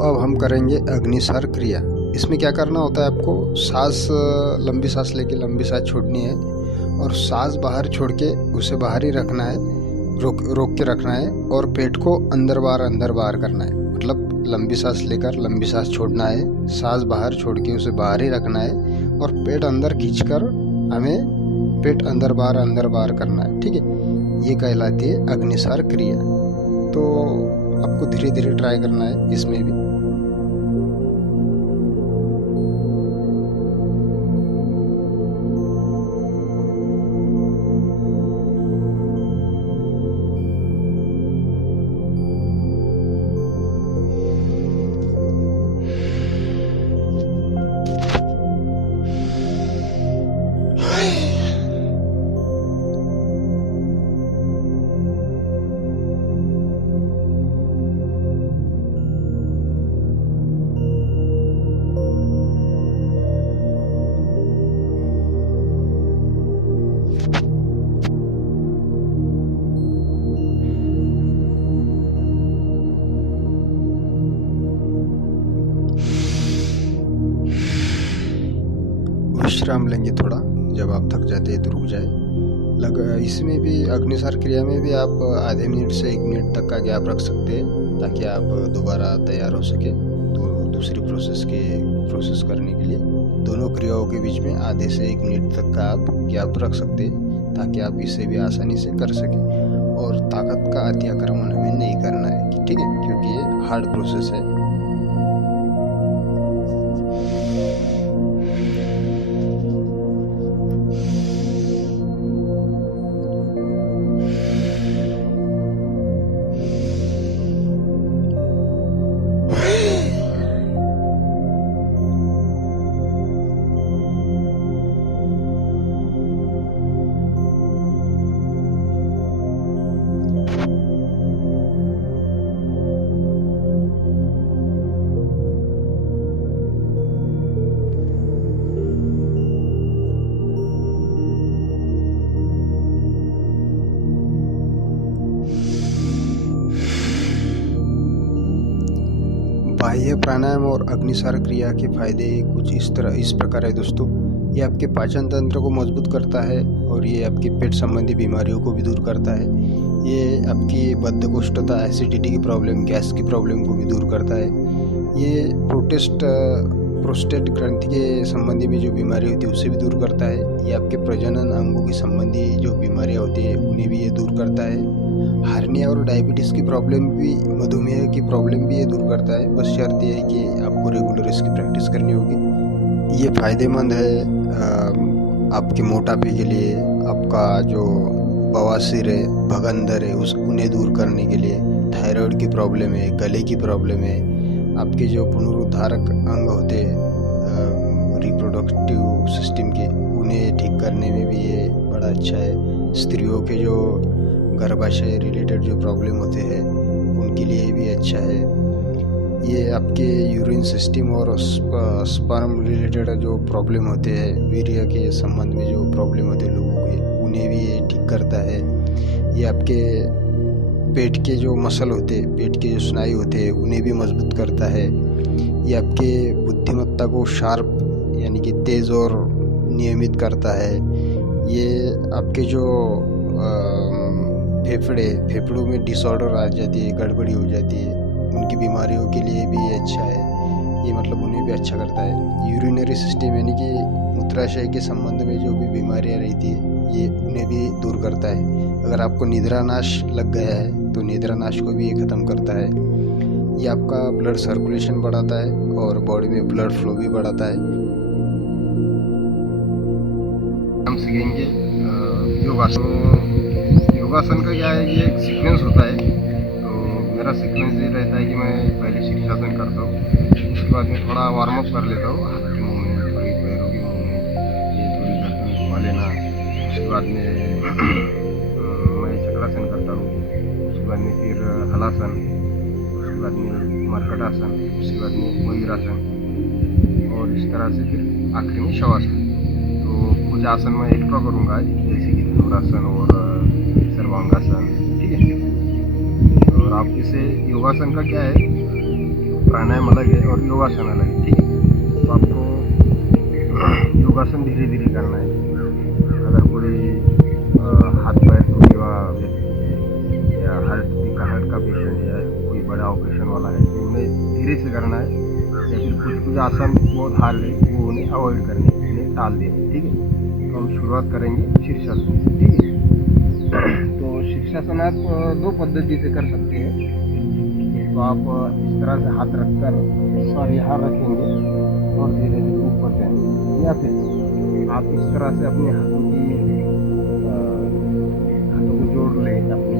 अब हम करेंगे अग्निसार क्रिया। इसमें क्या करना होता है, आपको सांस लंबी सांस लेके लंबी सांस छोड़नी है और सांस बाहर छोड़ के उसे बाहर ही रखना है, रोक के रखना है और पेट को अंदर बाहर करना है। मतलब लंबी सांस लेकर लंबी सांस छोड़ना है, सांस बाहर छोड़ के उसे बाहर ही रखना है और पेट अंदर खींचकर हमें पेट अंदर बाहर करना है। ठीक है, ये कहलाती है अग्निसार क्रिया। तो आपको धीरे धीरे ट्राई करना है इसमें भी। थोड़ा, जब आप थक जाते हैं तो रुक जाए। इसमें भी अग्निसार क्रिया में भी आप आधे मिनट से 1 मिनट तक का गैप रख सकते हैं, ताकि आप दोबारा तैयार हो सके तो दूसरी प्रोसेस करने के लिए। दोनों क्रियाओं के बीच में आधे से 1 मिनट तक का आप गैप रख सकते हैं, ताकि आप इसे भी आसानी से कर सकें। और ताकत का अति आक्रमण हमें नहीं करना है, ठीक है, क्योंकि ये हार्ड प्रोसेस है। बाह्य प्राणायाम और अग्निसार क्रिया के फायदे कुछ इस प्रकार है दोस्तों। ये आपके पाचन तंत्र को मजबूत करता है और ये आपके पेट संबंधी बीमारियों को भी दूर करता है। ये आपकी बद्धकोष्ठता, एसिडिटी की प्रॉब्लम, गैस की प्रॉब्लम को भी दूर करता है। ये प्रोस्टेट ग्रंथि के संबंधी में जो बीमारी होती है उसे भी दूर करता है। ये आपके प्रजनन अंगों के संबंधी जो बीमारियाँ होती है उन्हें भी ये दूर करता है। हार्निया और डायबिटीज़ की प्रॉब्लम भी, मधुमेह की प्रॉब्लम भी ये दूर करता है। बस शर्त ये है कि आपको रेगुलर इसकी प्रैक्टिस करनी होगी। ये फ़ायदेमंद है आपके मोटापे के लिए, आपका जो बवासीर है, भगंदर है, उन्हें दूर करने के लिए, थायराइड की प्रॉब्लम है, गले की प्रॉब्लम है, आपके जो पुनरुद्धारक अंग होते हैं रिप्रोडक्टिव सिस्टम के, उन्हें ठीक करने में भी ये बड़ा अच्छा है। स्त्रियों के जो गर्भाशय रिलेटेड जो प्रॉब्लम होते हैं उनके लिए भी अच्छा है। ये आपके यूरिन सिस्टम और स्पर्म रिलेटेड जो प्रॉब्लम होते हैं, वीर्य के संबंध में जो प्रॉब्लम होते हैं लोगों के, उन्हें भी ये ठीक करता है। ये आपके पेट के जो मसल होते हैं, पेट के जो स्नायु होते हैं, उन्हें भी मजबूत करता है। ये आपके बुद्धिमत्ता को शार्प यानी कि तेज़ और नियमित करता है। ये आपके जो फेफड़ों में डिसऑर्डर आ जाती है, गड़बड़ी हो जाती है, उनकी बीमारियों के लिए भी ये अच्छा है। ये मतलब उन्हें भी अच्छा करता है। यूरिनरी सिस्टम यानी कि मूत्राशय के संबंध में जो भी बीमारियाँ रहती है, ये उन्हें भी दूर करता है। अगर आपको निद्रानाश लग गया है तो निद्रानाश को भी ये ख़त्म करता है। ये आपका ब्लड सर्कुलेशन बढ़ाता है और बॉडी में ब्लड फ्लो भी बढ़ाता है। हम सीखेंगे योगासन का क्या है कि एक सीक्वेंस होता है। तो मेरा सीक्वेंस ये रहता है कि मैं पहले शीर्षासन करता हूँ, उसके बाद में थोड़ा वार्म अप कर लेता हूँ, हाथ की मूवमेंट, थोड़ी पैरों की मूवमेंट, ये थोड़ी गर्दन घुमा लेना। उसके बाद में मैं चक्रासन करता हूँ, उसके बाद में फिर हलासन, उसके बाद में मरकटासन, उसके बाद में मयूरासन और इस तरह से फिर आखिरी में शवासन। तो कुछ आसन मैं एक्स्ट्रा करूँगा, जैसे कि धनुरासन और सर्वांगासन, ठीक है। और आप इसे योगासन का क्या है, प्राणायाम अलग है और योगासन अलग है, ठीक है। तो आपको योगासन धीरे धीरे करना है। अगर कोई हाथ पैर टूटे हुआ व्यक्ति है या हार्ट का पेशेंट है या कोई बड़ा ऑपरेशन वाला है, तो उन्हें धीरे से करना है। या फिर कुछ आसन बहुत हार्ड है, वो उन्हें अवॉइड करने, उन्हें टाल दें, ठीक है। तो हम शुरुआत करेंगे शीर्षासन से, ठीक है। तो शीर्षासन आप 2 पद्धति से कर सकते हैं। तो आप इस तरह से हाथ रखकर सर यहाँ रखेंगे और धीरे धीरे ऊपर जाएंगे, या फिर आप इस तरह से अपने हाथों को जोड़ लें, अपने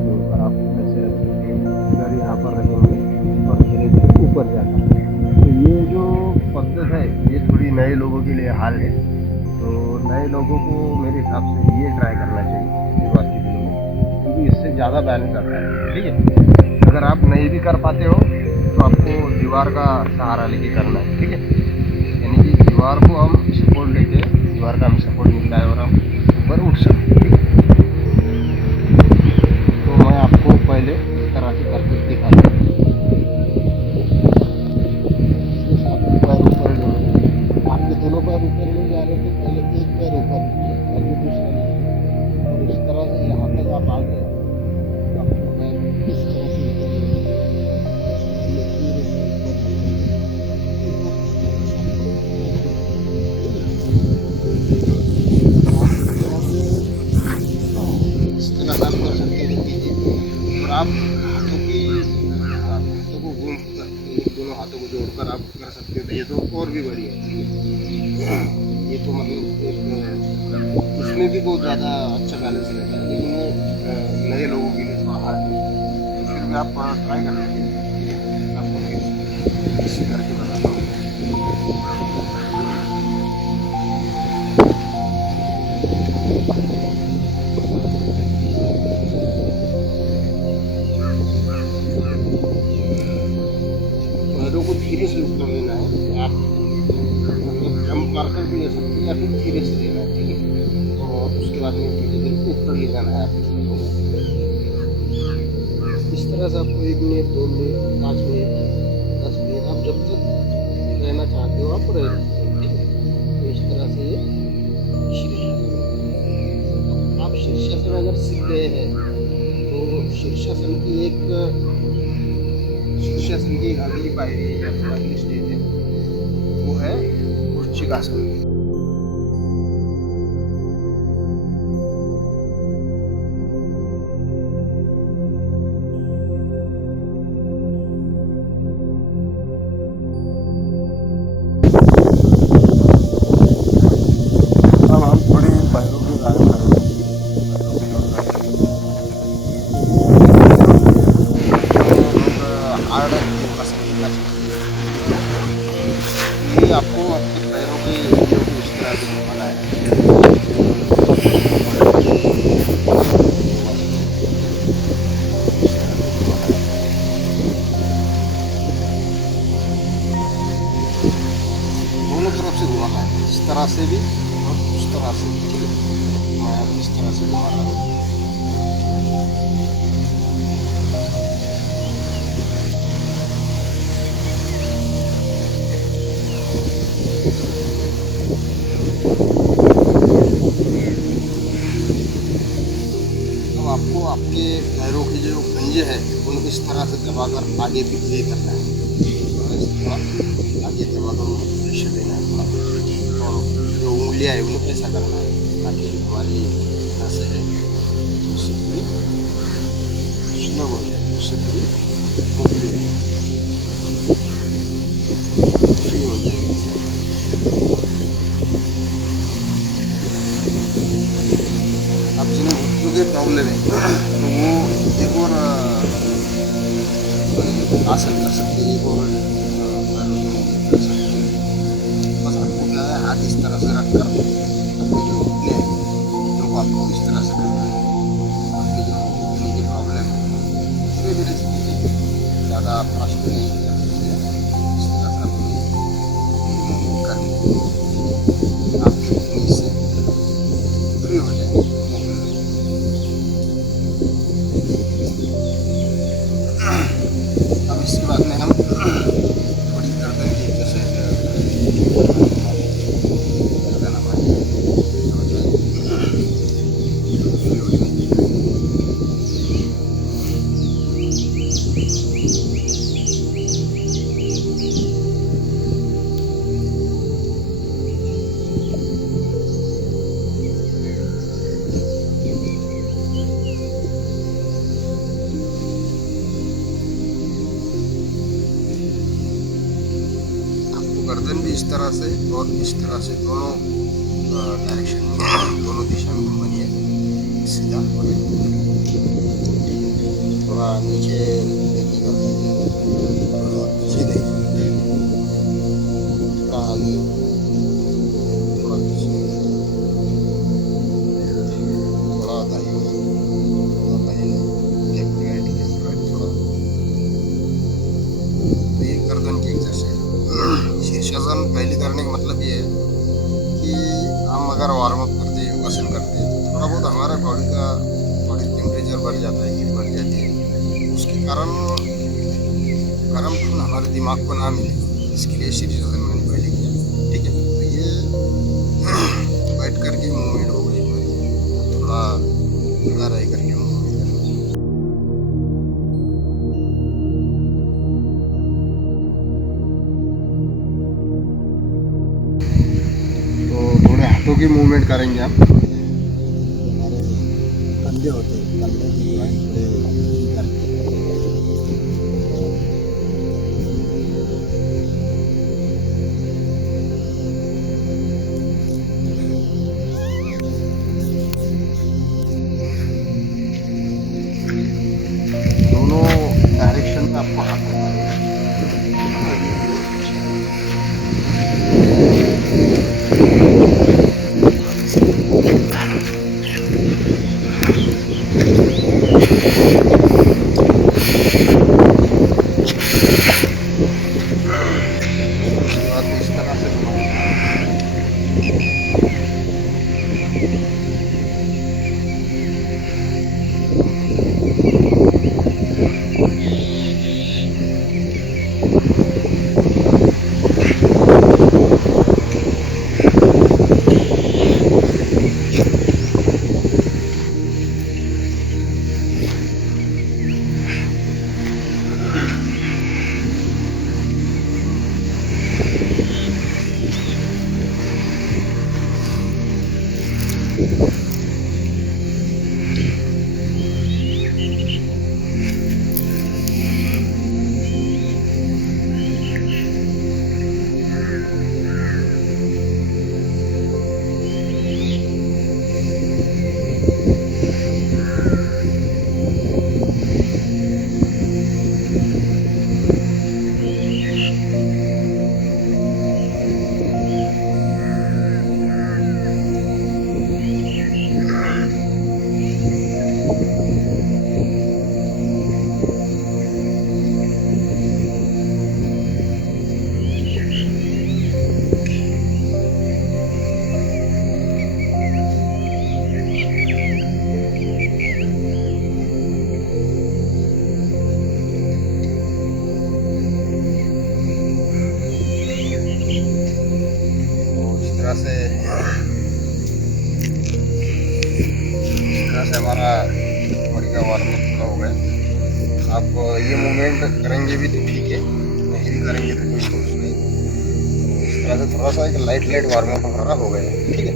जोड़कर आप ऐसे रखेंगे, सर यहाँ पर रखेंगे और धीरे धीरे ऊपर जाता है। तो ये जो पद्धत है ये थोड़ी नए लोगों के लिए हाल है। तो नए लोगों को मेरे हिसाब से ये ट्राई करना चाहिए शुरुआत के दिनों में, क्योंकि इससे ज़्यादा बैलेंस आता है, ठीक है। अगर आप नहीं भी कर पाते हो तो आपको दीवार का सहारा लेके करना है, ठीक है। यानी कि दीवार को हम सपोर्ट लेते हैं, दीवार का हमें सपोर्ट मिलता है और हम ऊपर उठ सकते हैं। तो मैं आपको पहले इस तरह से करके दिखाता हूँ। पैर ऊपर लेंगे, आपके दोनों पैर ऊपर ले जा रहे हैं। सकते हो तो ये तो और भी बढ़िया है। ये तो मतलब एक उसमें भी बहुत ज़्यादा अच्छा बैलेंस रहता है, लेकिन वो नए लोगों के लिए थोड़ा हार्ड है। तो फिर भी आप ट्राई कर लीजिए, आपको फिर इससे करके बताता हूँ। पैरों को धीरे से ऊपर लेना है, आप मतलब जंप मारकर भी ले सकते हैं या फिर धीरे से लेना है, ठीक है। और उसके बाद में धीरे धीरे ऊपर ले जाना है आपको। इस तरह से आपको 1 मिनट 2 मिनट 5 मिनट 10 मिनट आप जब तक रहना चाहते हो आप रह सकते हो, ठीक है। तो इस तरह से ये शीर्षासन है। आप शीर्षासन अगर सीख गए हैं तो शीर्षासन की एक अगली पायरी है या फिर अगली स्टेज है, वो है वृश्चिकासन। अब हम थोड़े पैरों के व्यायाम करेंगे। हार्ड योगासन करना चाहिए। ये आपको आपके पैरों के एरिया को इस तरह से घुमाना है। दोनों तरफ से घुमाना है, इस तरह से भी और उस तरह से भी, ठीक है। मैं अब इस तरह से घुमा रहा हूँ। अब आपको आपके पैरों के जो पंजे हैं उनको इस तरह से दबाकर आगे पीछे करना है। आगे दबाकर उनको प्रेशर देना है थोड़ा, और जो उंगलियां है उनको ऐसा करना है ताकि हमारी नस है उससे पूरी स्लो हो जाए, उससे पूरी मोकली हो जाए, फ्री हो जाएगी। अब जिन्हें घुटनों के प्रॉब्लम है तो वो एक और आसन कर सकते हैं, एक और पैरों को मूवमेंट कर सकते हैं। बस आपको क्या है, हाथ इस तरह से रखकर अपने जो घुटने हैं उनको आपको इस तरह से करना है। आपकी जो घुटने की प्रॉब्लम है धीरे धीरे सीखिए, ज़्यादा फास्ट नहीं है, इस तरह से आपको मूवमेंट करके आपके घुटने से फ्री हो जाएंगे। अब इसके बाद में हम थोड़ी गर्दन की एक्सरसाइज गर्दन हमारी हो जाएगी, फ्री हो जाएगी। गर्दन भी इस तरह से और इस तरह से दोनों डायरेक्शन में, दोनों दिशा में घुमानी है, सीधा और थोड़ा नीचे देखिएगा, थोड़ा पीछे देखिए, थोड़ा आगे, थोड़ा पीछे, थोड़ा दाहिने, थोड़ा दाहिने, लेफ्ट राइट लेफ्ट राइट थोड़ा। तो ये गर्दन की एक्सरसाइज। शीर्षासन पहले करने का मतलब ये है कि हम अगर वार्म अप करते हैं, योगासन करते हैं, तो थोड़ा बहुत हमारा बॉडी टेम्परेचर बढ़ जाता है, हीट बढ़ जाती है। उसके कारण गर्म खून हमारे दिमाग को ना मिले, इसके लिए शीर्षासन मैंने पहले किया, ठीक है। तो ये बैठ करके मूवमेंट हो गई, थोड़ा खड़ा रह करके मूवमेंट। हाथों की मूवमेंट करेंगे हम। हमारे कंधे होते हैं, कंधे की ज्वाइंट थोड़े करके, से हमारा बॉडी का वार्म अप पूरा हो गया। आप ये मूवमेंट करेंगे भी तो ठीक है, नहीं भी करेंगे तो कोई सोच नहीं। तो इस तरह से थोड़ा सा एक लाइट वार्म अप हमारा हो गया, ठीक है।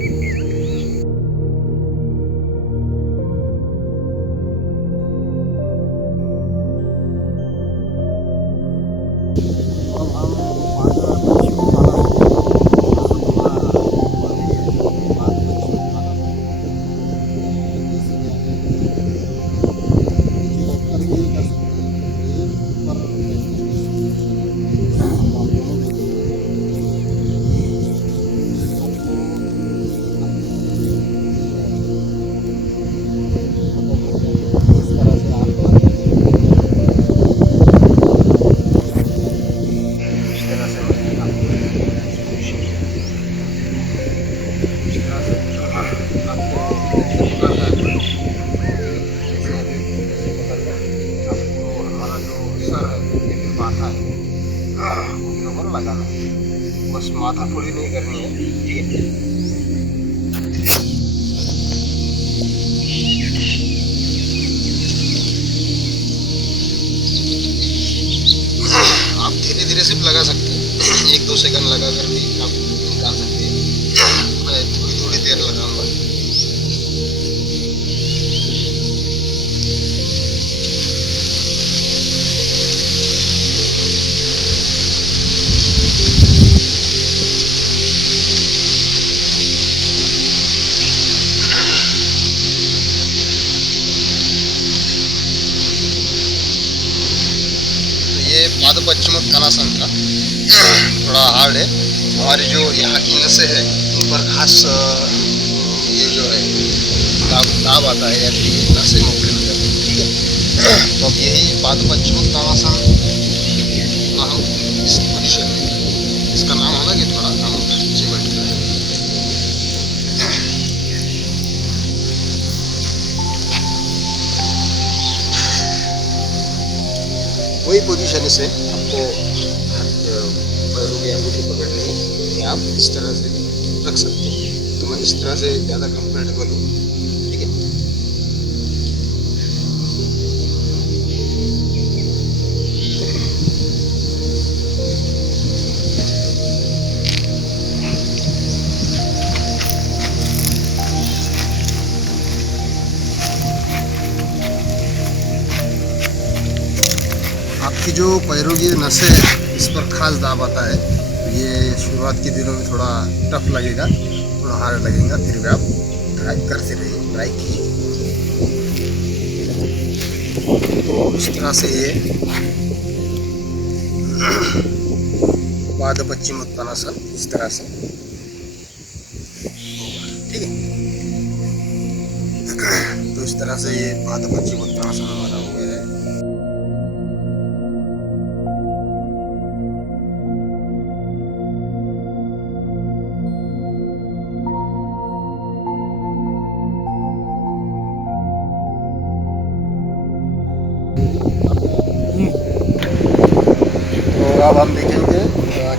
लगाना, बस माथा फोड़ी नहीं करनी है, ठीक है। आप धीरे धीरे सिर्फ लगा सकते हैं, 1-2 सेकंड लगा कर भी आप निकाल सकते हैं। मैं थोड़ी देर लगाऊंगा। ये पादपश्चिमोत्तानासन का थोड़ा हार्ड है। हमारी जो यहाँ की नसें है उन पर खास ये जो है दाब आता है, या फिर नसें मोकड़ी हो जाती है, ठीक है। तो अब यही पादपश्चिमोत्तानासन का हम इस पोजीशन में, इसका नाम अलग है थोड़ा, हम नीचे बैठते हैं। वही पोजीशन से आपको पैरों की अंगूठी पकड़नी है, आप इस तरह से रख सकते हैं। तो मैं इस तरह से ज़्यादा कंफर्टेबल हूँ, ठीक है। आपकी जो पैरों की नसें है इस पर खास दाब आता है। तो ये शुरुआत के दिनों में थोड़ा टफ लगेगा, थोड़ा हार्ड लगेगा, फिर भी आप ट्राई करते रहिए, ट्राई कीजिए। तो इस तरह से ये पादपश्चिमोत्तानासन इस तरह से, ठीक है। तो इस तरह से ये पादपश्चिमोत्तानासन हमारा हो गया है।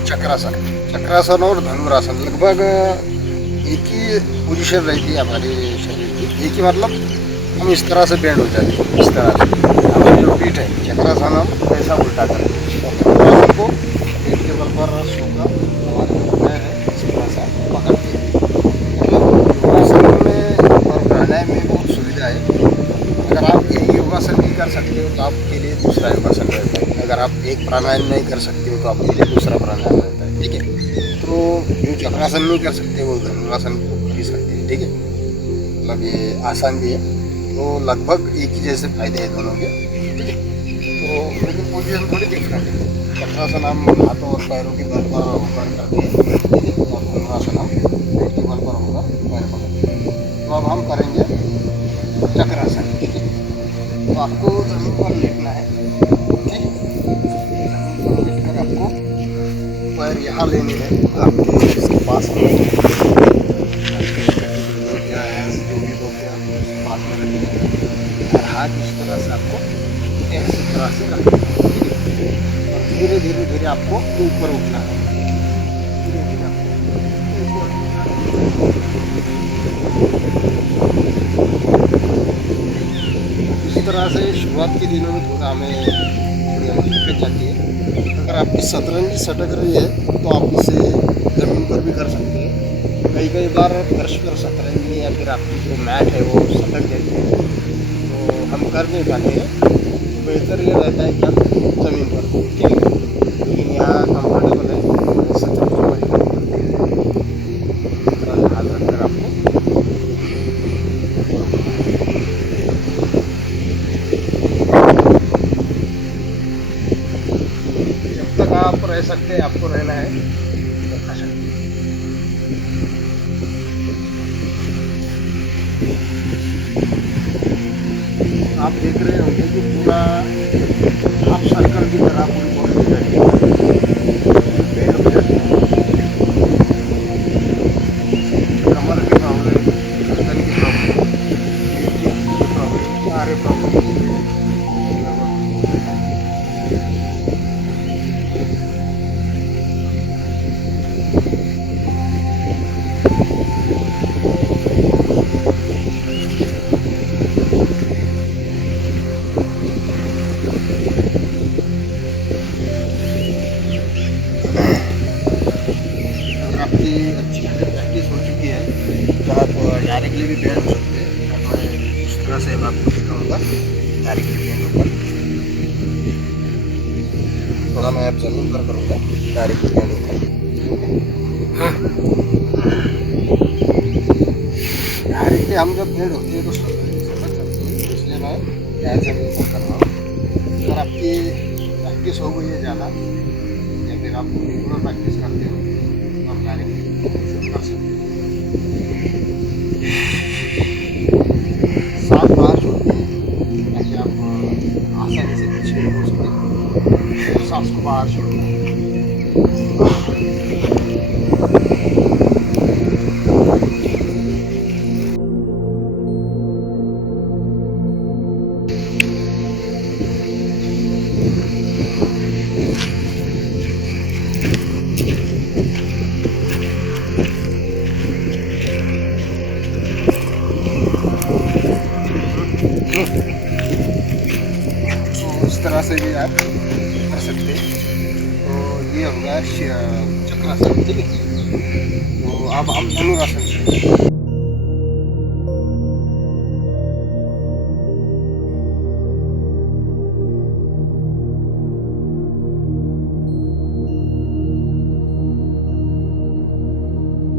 चक्रासन। चक्रासन और धनुरासन लगभग एक ही पोजीशन रहती है हमारे शरीर की। एक ही मतलब हम इस तरह से बेंड हो जाते हैं, इस तरह से हमारी जो पीठ है। चक्रासन हम ऐसा उल्टा करें और धनुरासन को पीठ के बल पर सोकर हमारे जो पैर है इस तरह से पकड़ते हैं। मतलब योगासन में और प्राणायाम में बहुत सुविधा है। अगर आप एक योगासन भी कर सकते हो तो आपके लिए दूसरा योगासन रहता है। अगर आप एक प्राणायाम नहीं कर सकते हो तो आपके लिए दूसरा प्राणायाम रहता है, ठीक है। तो जो चक्रासन नहीं कर सकते वो धनुरासन को कर ही सकते हैं, ठीक है। मतलब ये आसान भी है, तो लगभग एक ही जैसे फायदे हैं दोनों के, ठीक है। तो लेकिन पोजीशन थोड़ी डिफरेंट है। चक्रासन हम हाथों और पैरों के बल पर होकर करते हैं, ठीक है, और धनुरासन हम पेट के बल पर होकर पैर पकड़ते हैं। तो अब हम करेंगे चक्रासन, ठीक है। तो आपको जमीन पर लेटना है, ठीक है। जमीन पर लेटकर आपको पैर यहाँ लेने हैं, आपके इसके पास में हाथ में रखेंगे और हाथ इस तरह से आपको ऐसी तरह से रखना है, ठीक है। और धीरे धीरे धीरे आपको ऊपर उठना है, धीरे धीरे आपको ऊपर उठना है। इस तरह से शुरुआत के दिनों में थोड़ी हमें दिक्कत जाती है। अगर आपकी शतरंजी सटक रही है तो आप इसे ज़मीन पर भी कर सकते हैं। कई बार फर्श पर शतरंजी या फिर आपकी जो मैट है वो सटक जाती है तो हम कर नहीं पाते हैं। तो बेहतर ये रहता है कि आप ज़मीन पर, ठीक है। लेकिन यहाँ कंफर्टेबल है, सटक हाथ रखकर आपको आप रह सकते हैं, आपको रहना है रखा सकते हैं। आप देख रहे होंगे कि पूरा हाफ सर्कल की तरह पूरी बॉडी बेंड हो जाती है। कमर की प्रॉब्लम, गर्दन की प्रॉब्लम, पेट की प्रॉब्लम, सारे प्रॉब्लम अच्छी खासी प्रैक्टिस हो चुकी है तो आप डायरेक्टली भी बेंड हो सकते हैं। मैं इस तरह से आपको दिखाऊंगा डायरेक्टली बेंड होकर। थोड़ा मैं अब जमीन पर करूँगा डायरेक्टली बेंड होकर। डायरेक्टली हम जब बेंड होते हैं तो समझ सकते हैं, इसलिए मैं डायरेक्ट जमीन पर कर रहा हूँ। अगर आपकी प्रैक्टिस हो गई है ज़्यादा या फिर आप रेगुलर प्रैक्टिस करते हो तो आप डायरेक्टली कर सकते हैं। 7 बार छोड़ते हैं ताकि आप आसानी से पीछे हो सकें। 7 को बाहर छोड़ना है। तो इस तरह से भी आप कर सकते हैं। तो ये होगा चक्रासन, ठीक है। तो अब हम धनुरासन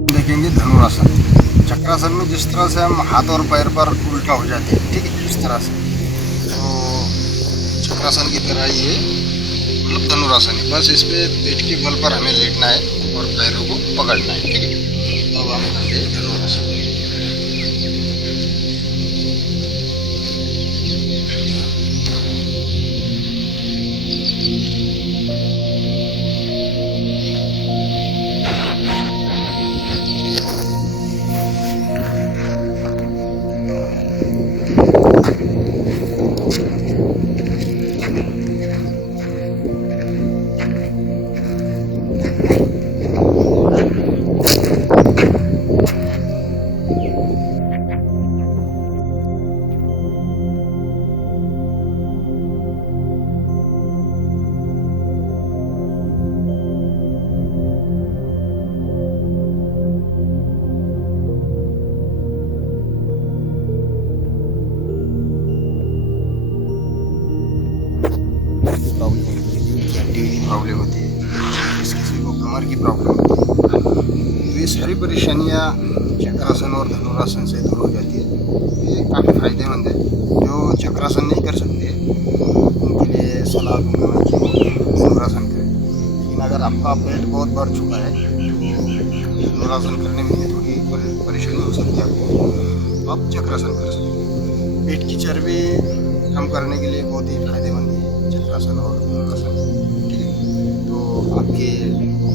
देखेंगे। धनुरासन चक्रासन में जिस तरह से हम हाथ और पैर पर उल्टा हो जाते हैं, ठीक है, इस तरह से। तो चक्रासन की तरह ये मतलब धनुरासन है, बस इस पे पेट के बल पर हमें लेटना है और पैरों को पकड़ना है, ठीक है। अब हम करते हैं धनुरासन। सारी परेशानियाँ चक्रासन और धनुरासन से दूर हो जाती है। ये काफ़ी फायदेमंद है। जो चक्रासन नहीं कर सकते उनके लिए सलाह दूंगा मैं कि वो धनुरासन करें। लेकिन अगर आपका पेट बहुत बढ़ चुका है तो धनुरासन करने में थोड़ी परेशानी हो सकती है आपको, तो आप चक्रासन कर सकते हैं। पेट की चर्बी कम करने के लिए बहुत ही फायदेमंद है चक्रासन और धनुरासन। ठीक है, तो आपके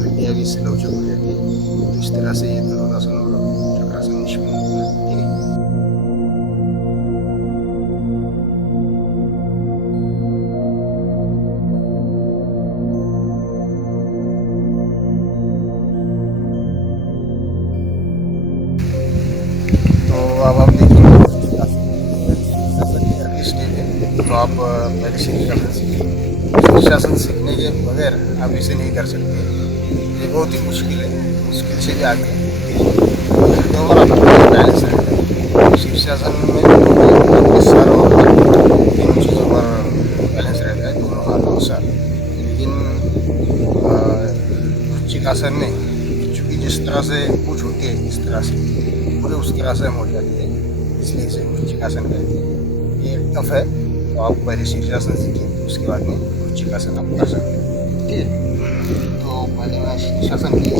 हड्डियाँ भी लवचक हो जाती है। तो इस तरह से ये धनुरासन और चक्रासन निष्पन्न होता है। ठीक है। तो अब हम देखेंगे स्टेज है, तो आप पहले शीर्षासन सीखें। शीर्षासन सीखने के बगैर आप इसे नहीं कर सकते। ये बहुत ही मुश्किल है, मुश्किल से भी आगे दोनों आपका बैलेंस रहता है। शीर्षासन में सर और तीनों चीज़ों पर बैलेंस रहता है, दोनों हाथ और सर। लेकिन वृश्चिकासन में चूँकि जिस तरह से पूछ होती है इस तरह से पूरे उस तरह से हम हो जाती है, इसलिए इसे वृश्चिकासन कहते हैं। ये टफ है, तो आप पहले शीर्षासन सीखिए, उसके बाद में वृश्चिकासन आप कर सकते हैं। ठीक है, तो पहले मैं शीर्षासन की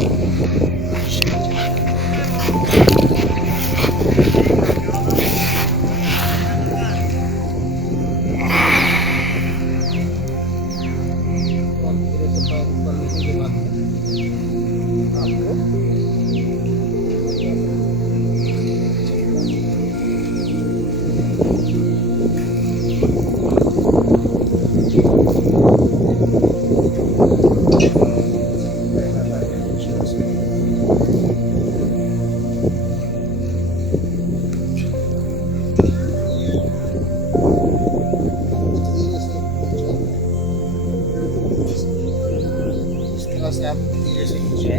से आप धीरे से नीचे आए।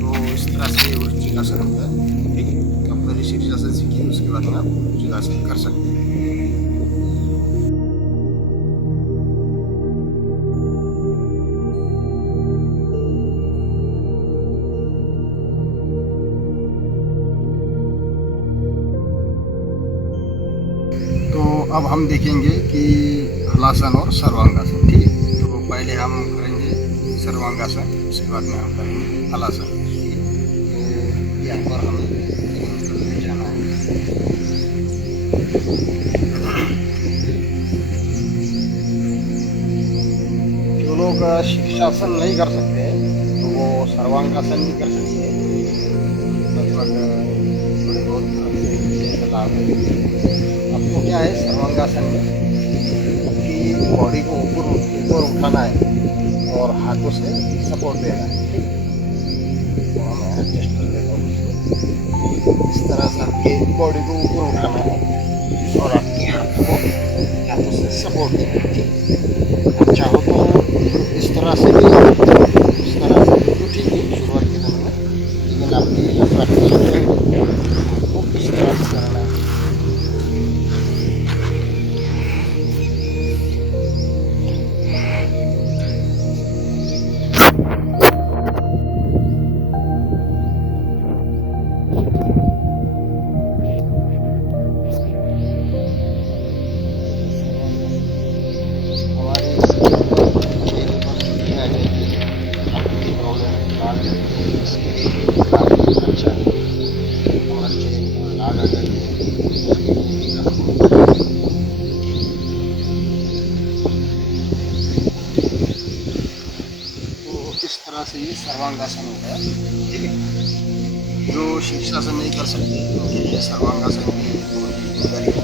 तो इस तरह से वृश्चिकासन होता है। ठीक है, आप पहले शीर्षासन सीखिए, उसके बाद में आप वृश्चिकासन कर सकते हैं। तो अब हम देखेंगे कि हलासन और सर्वांगासन। ठीक है, तो पहले हम करेंगे सर्वांगासन, उसके बाद में हम करेंगे हलासन। ठीक है, तो यहाँ पर हमें जाना है। जो लोग शीर्षासन नहीं कर सकते तो वो सर्वांगासन भी कर सकते हैं। लगभग थोड़े बहुत लाभ है। आपको क्या है सर्वांगासन में कि बॉडी को ऊपर उठाना है और हाथों से सपोर्ट देना है। तो मैं एडजस्ट कर देता हूँ। इस तरह से आपके बॉडी को ऊपर उठाना है और आपके हाथों से सपोर्ट देना है। आप चाहो तो इस तरह से भी इस तरह से तो ठीक है शुरुआत के दिनों में, लेकिन आपकी प्रैक्टिस आपको इस तरह से करना है। इस तरह से ये सर्वांगासन होता है। ठीक है, जो शीर्षासन नहीं कर सकते उनके लिए सर्वांगासन की जिम्मेदारी है।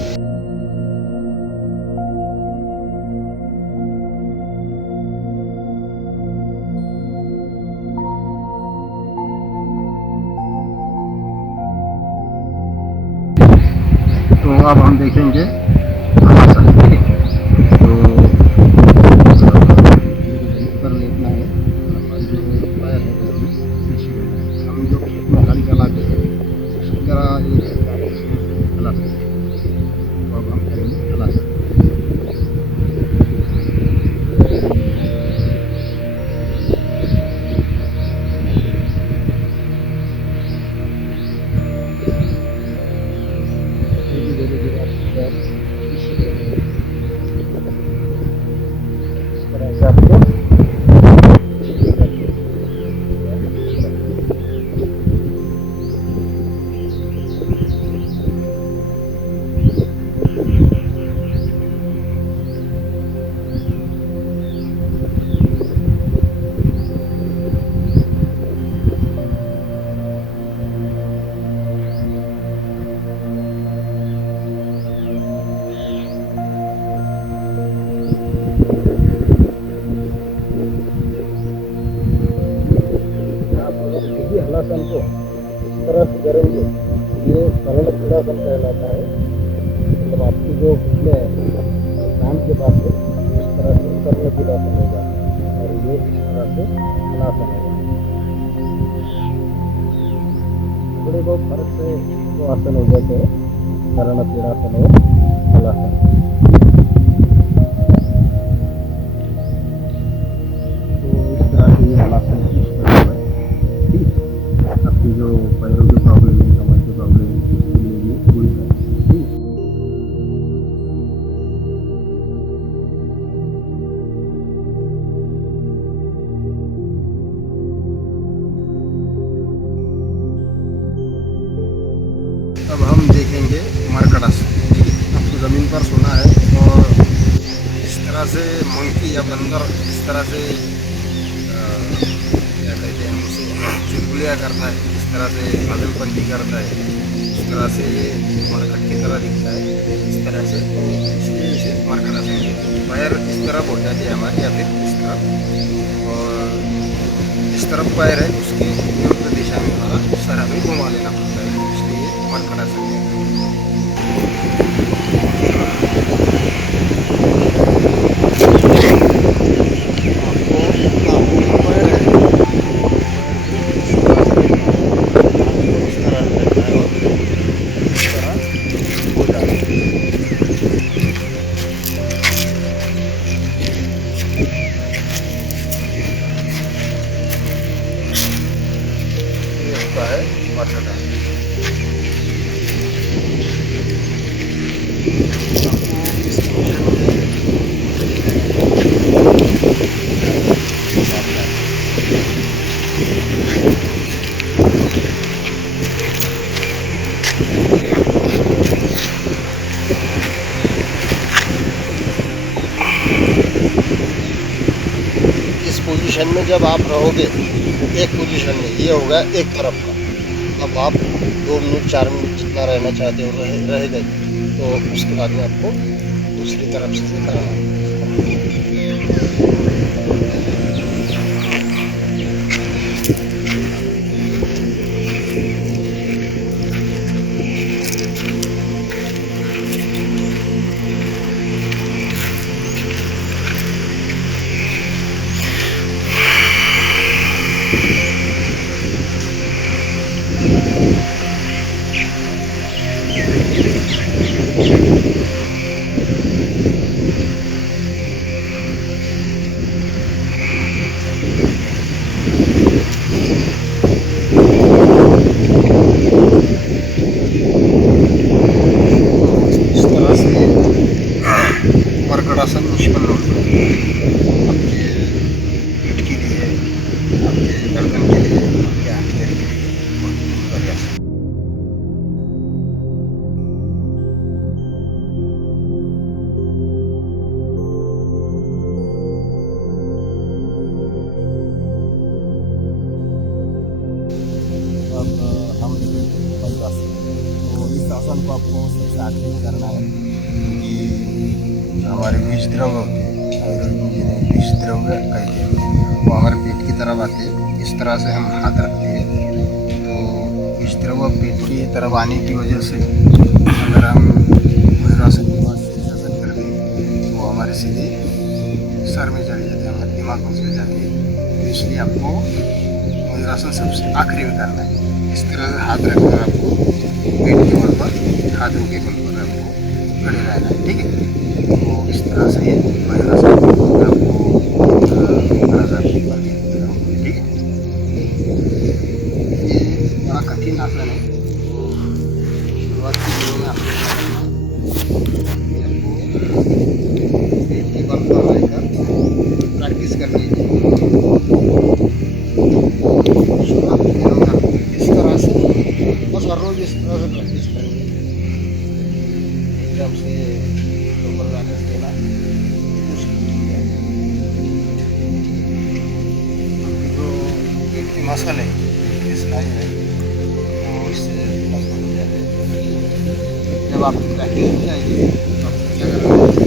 तो अब हम देखेंगे हलासन। ठीक है, तो ऊपर लेटना है, हम जो अपना हल्का लाते हैं उसकी तरह ये हलासन। तो अब हम करेंगे हलासन। वज्रासन को इस तरह से करेंगे, ये कर्ण पीड़ासन कहलाता है। मतलब आपकी जो घुटने कान के पास है इस तरह से कर्ण पीड़ासन होगा, और ये इस तरह से हलासन होगा। थोड़े बहुत फर्क से वो आसन हो जाते हैं, कर्ण पीड़ासन और हलासन। हलासन आपकी जो पैरों की प्रॉब्लम है, कमर की प्रॉब्लम है, उसके लिए ये पूरी है। अब हम देखेंगे मरकटासन। आपको ज़मीन पर सोना है और इस तरह से मंकी या बंदर इस तरह से क्या कहते हैं उसे चुलबुलिया करता है, इस तरह से हजमबंदी करता है, इस तरह से ये मरकट की तरह दिखता है, इस तरह से, इसलिए इसे मरकटासन कहते हैं। पैर इस तरफ हो जाती है हमारी, या फिर इस तरफ, और इस तरफ पैर है उसके विरुद्ध दिशा में हमारा सर हमें घुमा लेना पड़ता है, इसलिए मरकटासन कहते है मरकटासन। इस पोजीशन में जब आप रहोगे, एक पोजीशन में ये होगा एक तरफ का, अब आप 2 मिनट 4 मिनट जितना रहना चाहते हो रह गए, तो उसके बाद में आपको दूसरी तरफ से कराना है। मरकटासन निष्पन्न होता है आपके पीठ के लिए, आपके गर्दन के लिए, आपके हाथ के लिए बहुत बढ़िया से। अब हम वज्रासन, तो इस आसन को आपको सबसे आखिरी में करना है, क्योंकि जो हमारे बीज द्रव होते हैं, अंग्रेजी जिन्हें बीज द्रव कहते हैं, वो हमारे पेट की तरफ आते हैं। इस तरह से हम हाथ रखते हैं, तो बीज द्रव पेट की तरफ आने की वजह से अगर हम वज्रासन के बाद शीर्षासन करते हैं तो हमारे सीधे सर में चढ़ जाते हैं, हमारे दिमाग में चढ़ जाती है। तो इसलिए आपको वज्रासन सबसे आखिरी में करना है। इस तरह से हाथ रखकर आपको पेट के बल पर, हाथों के बल पर आपको खड़े रहना है, ठीक है। तो इस तरह से ये वज्रासन आपको थोड़ा सा ठीक है। ये बड़ा कठिन आसन है, तो शुरुआत की दिनों में आपको क्या करना है, पेट के बल पर रहकर प्रैक्टिस करनी है। शुरुआत की दिनों में इस तरह से बस हर रोज इस तरह से प्रैक्टिस करेंगे, एकदम से ऊपर जाने से देना मुश्किल नहीं है। आपकी जो पेट की मसल है, पेट की सिलाई है, वो इससे मजबूत हो जाते हैं। जब आपकी प्रैक्टिस हो जाएगी तो आपको क्या करना है,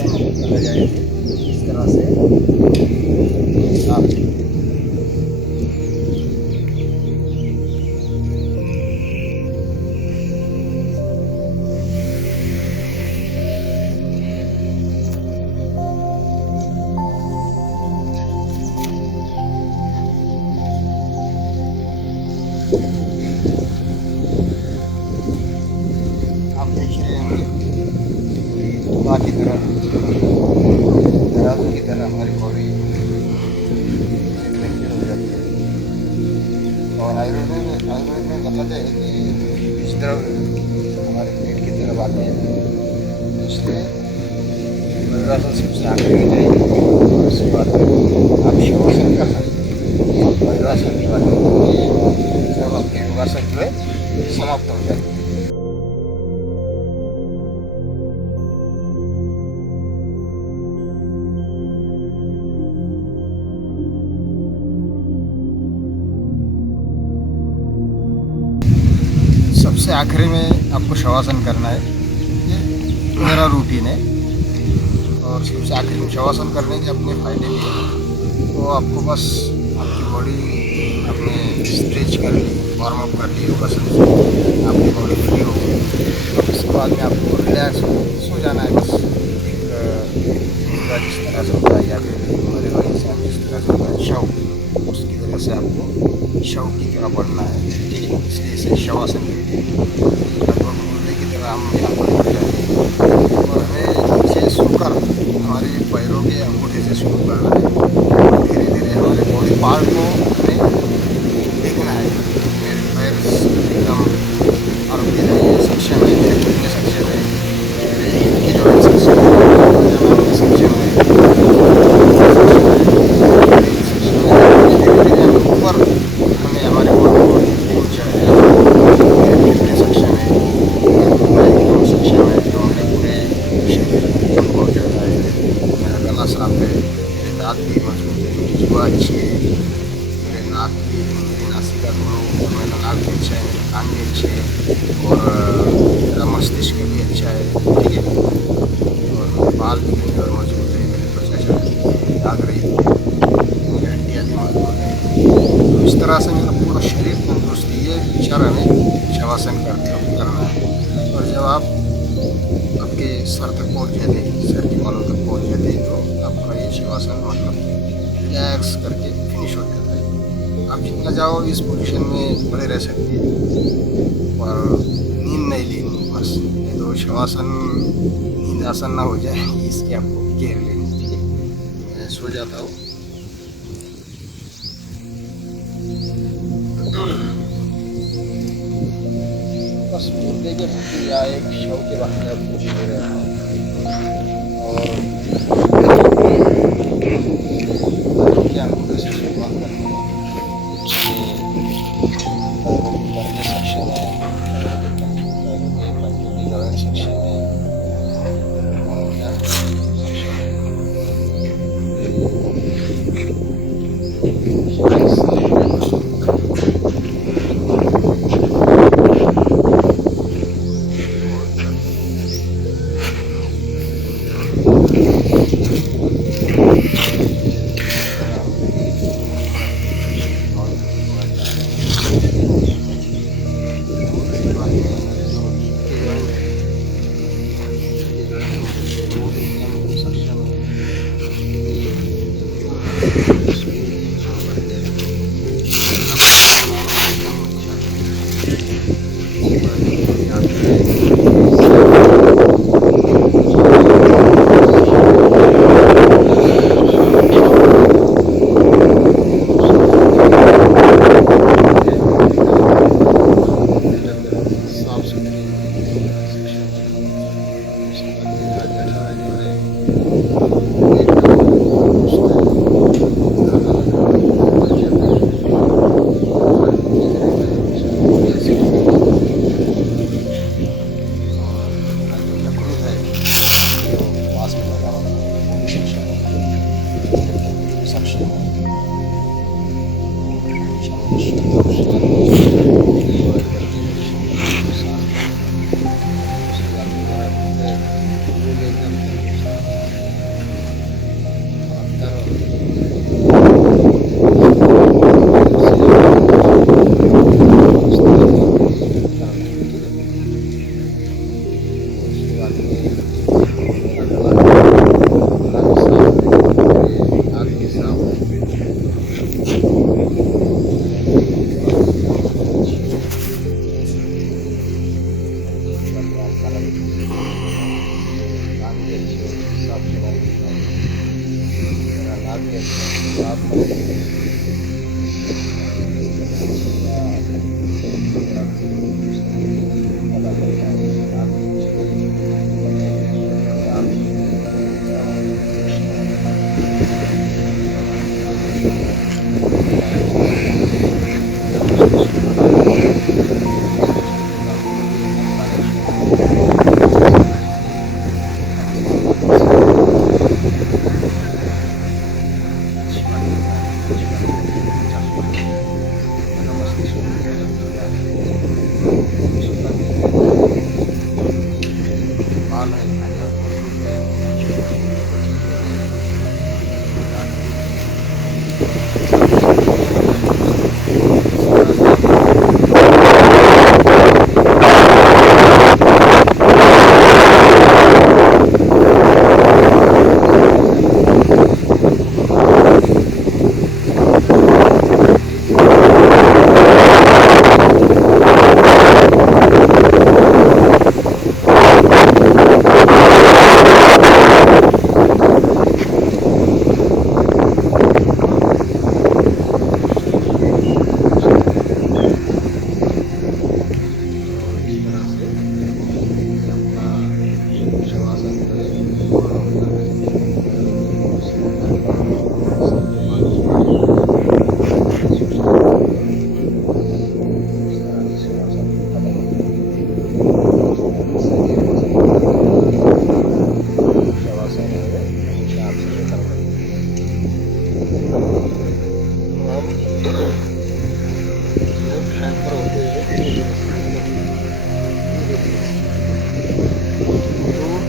चला जाए इस तरह से साफ। आप देख रहे होंगे बाकी तरह तराजू की तरह हमारी बॉडी फ्रैक्चर हो जाती है। और आयुर्वेद में बताते हैं कि इस तरह हमारे पेट की तरफ आते हैं, इसलिए वज्रासन सबसे आखिरी में जाएगी। और उसके बाद आप शवासन कर सकते हैं। वज्रासन के बाद जब आपके योगासन जो है समाप्त हो जाएगी। सबसे आखिरी में आपको शवासन करना है, ये मेरा रूटीन है। और सबसे आखिरी में शवासन करने के अपने फ़ायदे भी हैं। तो आपको बस आपकी बॉडी आपने स्ट्रेच कर ली, वार्म अप कर ली योगासन से, आपकी बॉडी फ्री हो गई। तो उसके बाद में आपको रिलैक्स सो जाना है। बस जिस तरह से होता है या फिर मरे हुए इंसान जिस तरह से होता है शव, उसकी वजह से आपको शव की तरह बढ़ना है, ठीक है। इसलिए इसे शवासन लगभग मुर्दे की तरह हम यहाँ पर बैठ जाते हैं। और हमें नीचे सोकर हमारे पैरों के अंगूठे से शुरू करना है। धीरे धीरे हमारे बॉडी पार्ट को हमें देखना है। मेरे पैर एकदम आरोग्य है, सक्षम है, मेरे घुटने सक्षम है, मेरे हिप की जॉइंट सक्षम है, पजामा सक्षम है, ऊपर हमें हमारे बॉडी को पहुँचा है। मेरे घुटने सक्षम है, एकदम सक्षम है, तो हमें पूरे शरीर को पहुँच जाता है। मेरा गला साफ है, मेरे दांत भी मजबूत है, मेरी जुबान अच्छी है, मेरे नाक भी, मेरी नासिका दोनों, मेरा नाक भी अच्छा है, मेरे कान भी अच्छे हैं, और मेरा मस्तिष्क भी अच्छा है, ठीक है। और मेरे बाल भी घने और मजबूत है, मेरी त्वचा दाग रही है, मेरी हड्डियाँ भी मजबूत है। तो इस तरह से मेरा पूरा शरीर तंदुरुस्त है। ये विचार हमें शवासन करते वक्त करना है। और जब आप आपके सर तक पहुँच जाते हैं, सर के बालों तक पहुँच जाते हैं, तो आपका ये शवासन मतलब रिलैक्स करके फिनिश हो जाता है। आप जितना जाओ इस पोजीशन में पड़े रह सकते हैं, और नींद नहीं लेनी बस। नहीं तो शवासन नींद आसन ना हो जाए, इसकी आपको केयर लेनी चाहिए। मैं सो जाता हूँ। बस मुर्दे के भूखी या एक शव के बारे में पूछ ले रहा हूँ। और क्या अंगूठे से शुरुआत करनी है, उसके सेक्शन है, जॉइंट सेक्शन है,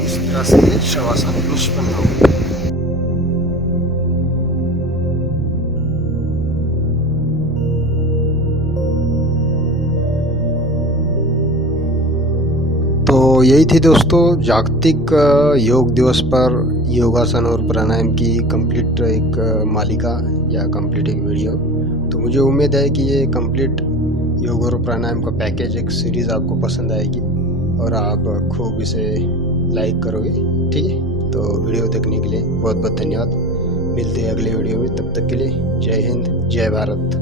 इस तरह से शवासन निष्पन्न होगा। तो यही थी दोस्तों जागतिक योग दिवस पर योगासन और प्राणायाम की कंप्लीट एक मालिका या कंप्लीट एक वीडियो। तो मुझे उम्मीद है कि ये कंप्लीट योग और प्राणायाम का पैकेज एक सीरीज़ आपको पसंद आएगी और आप खूब इसे लाइक करोगे। ठीक है, तो वीडियो देखने के लिए बहुत बहुत धन्यवाद। मिलते हैं अगले वीडियो में, तब तक के लिए जय हिंद जय भारत।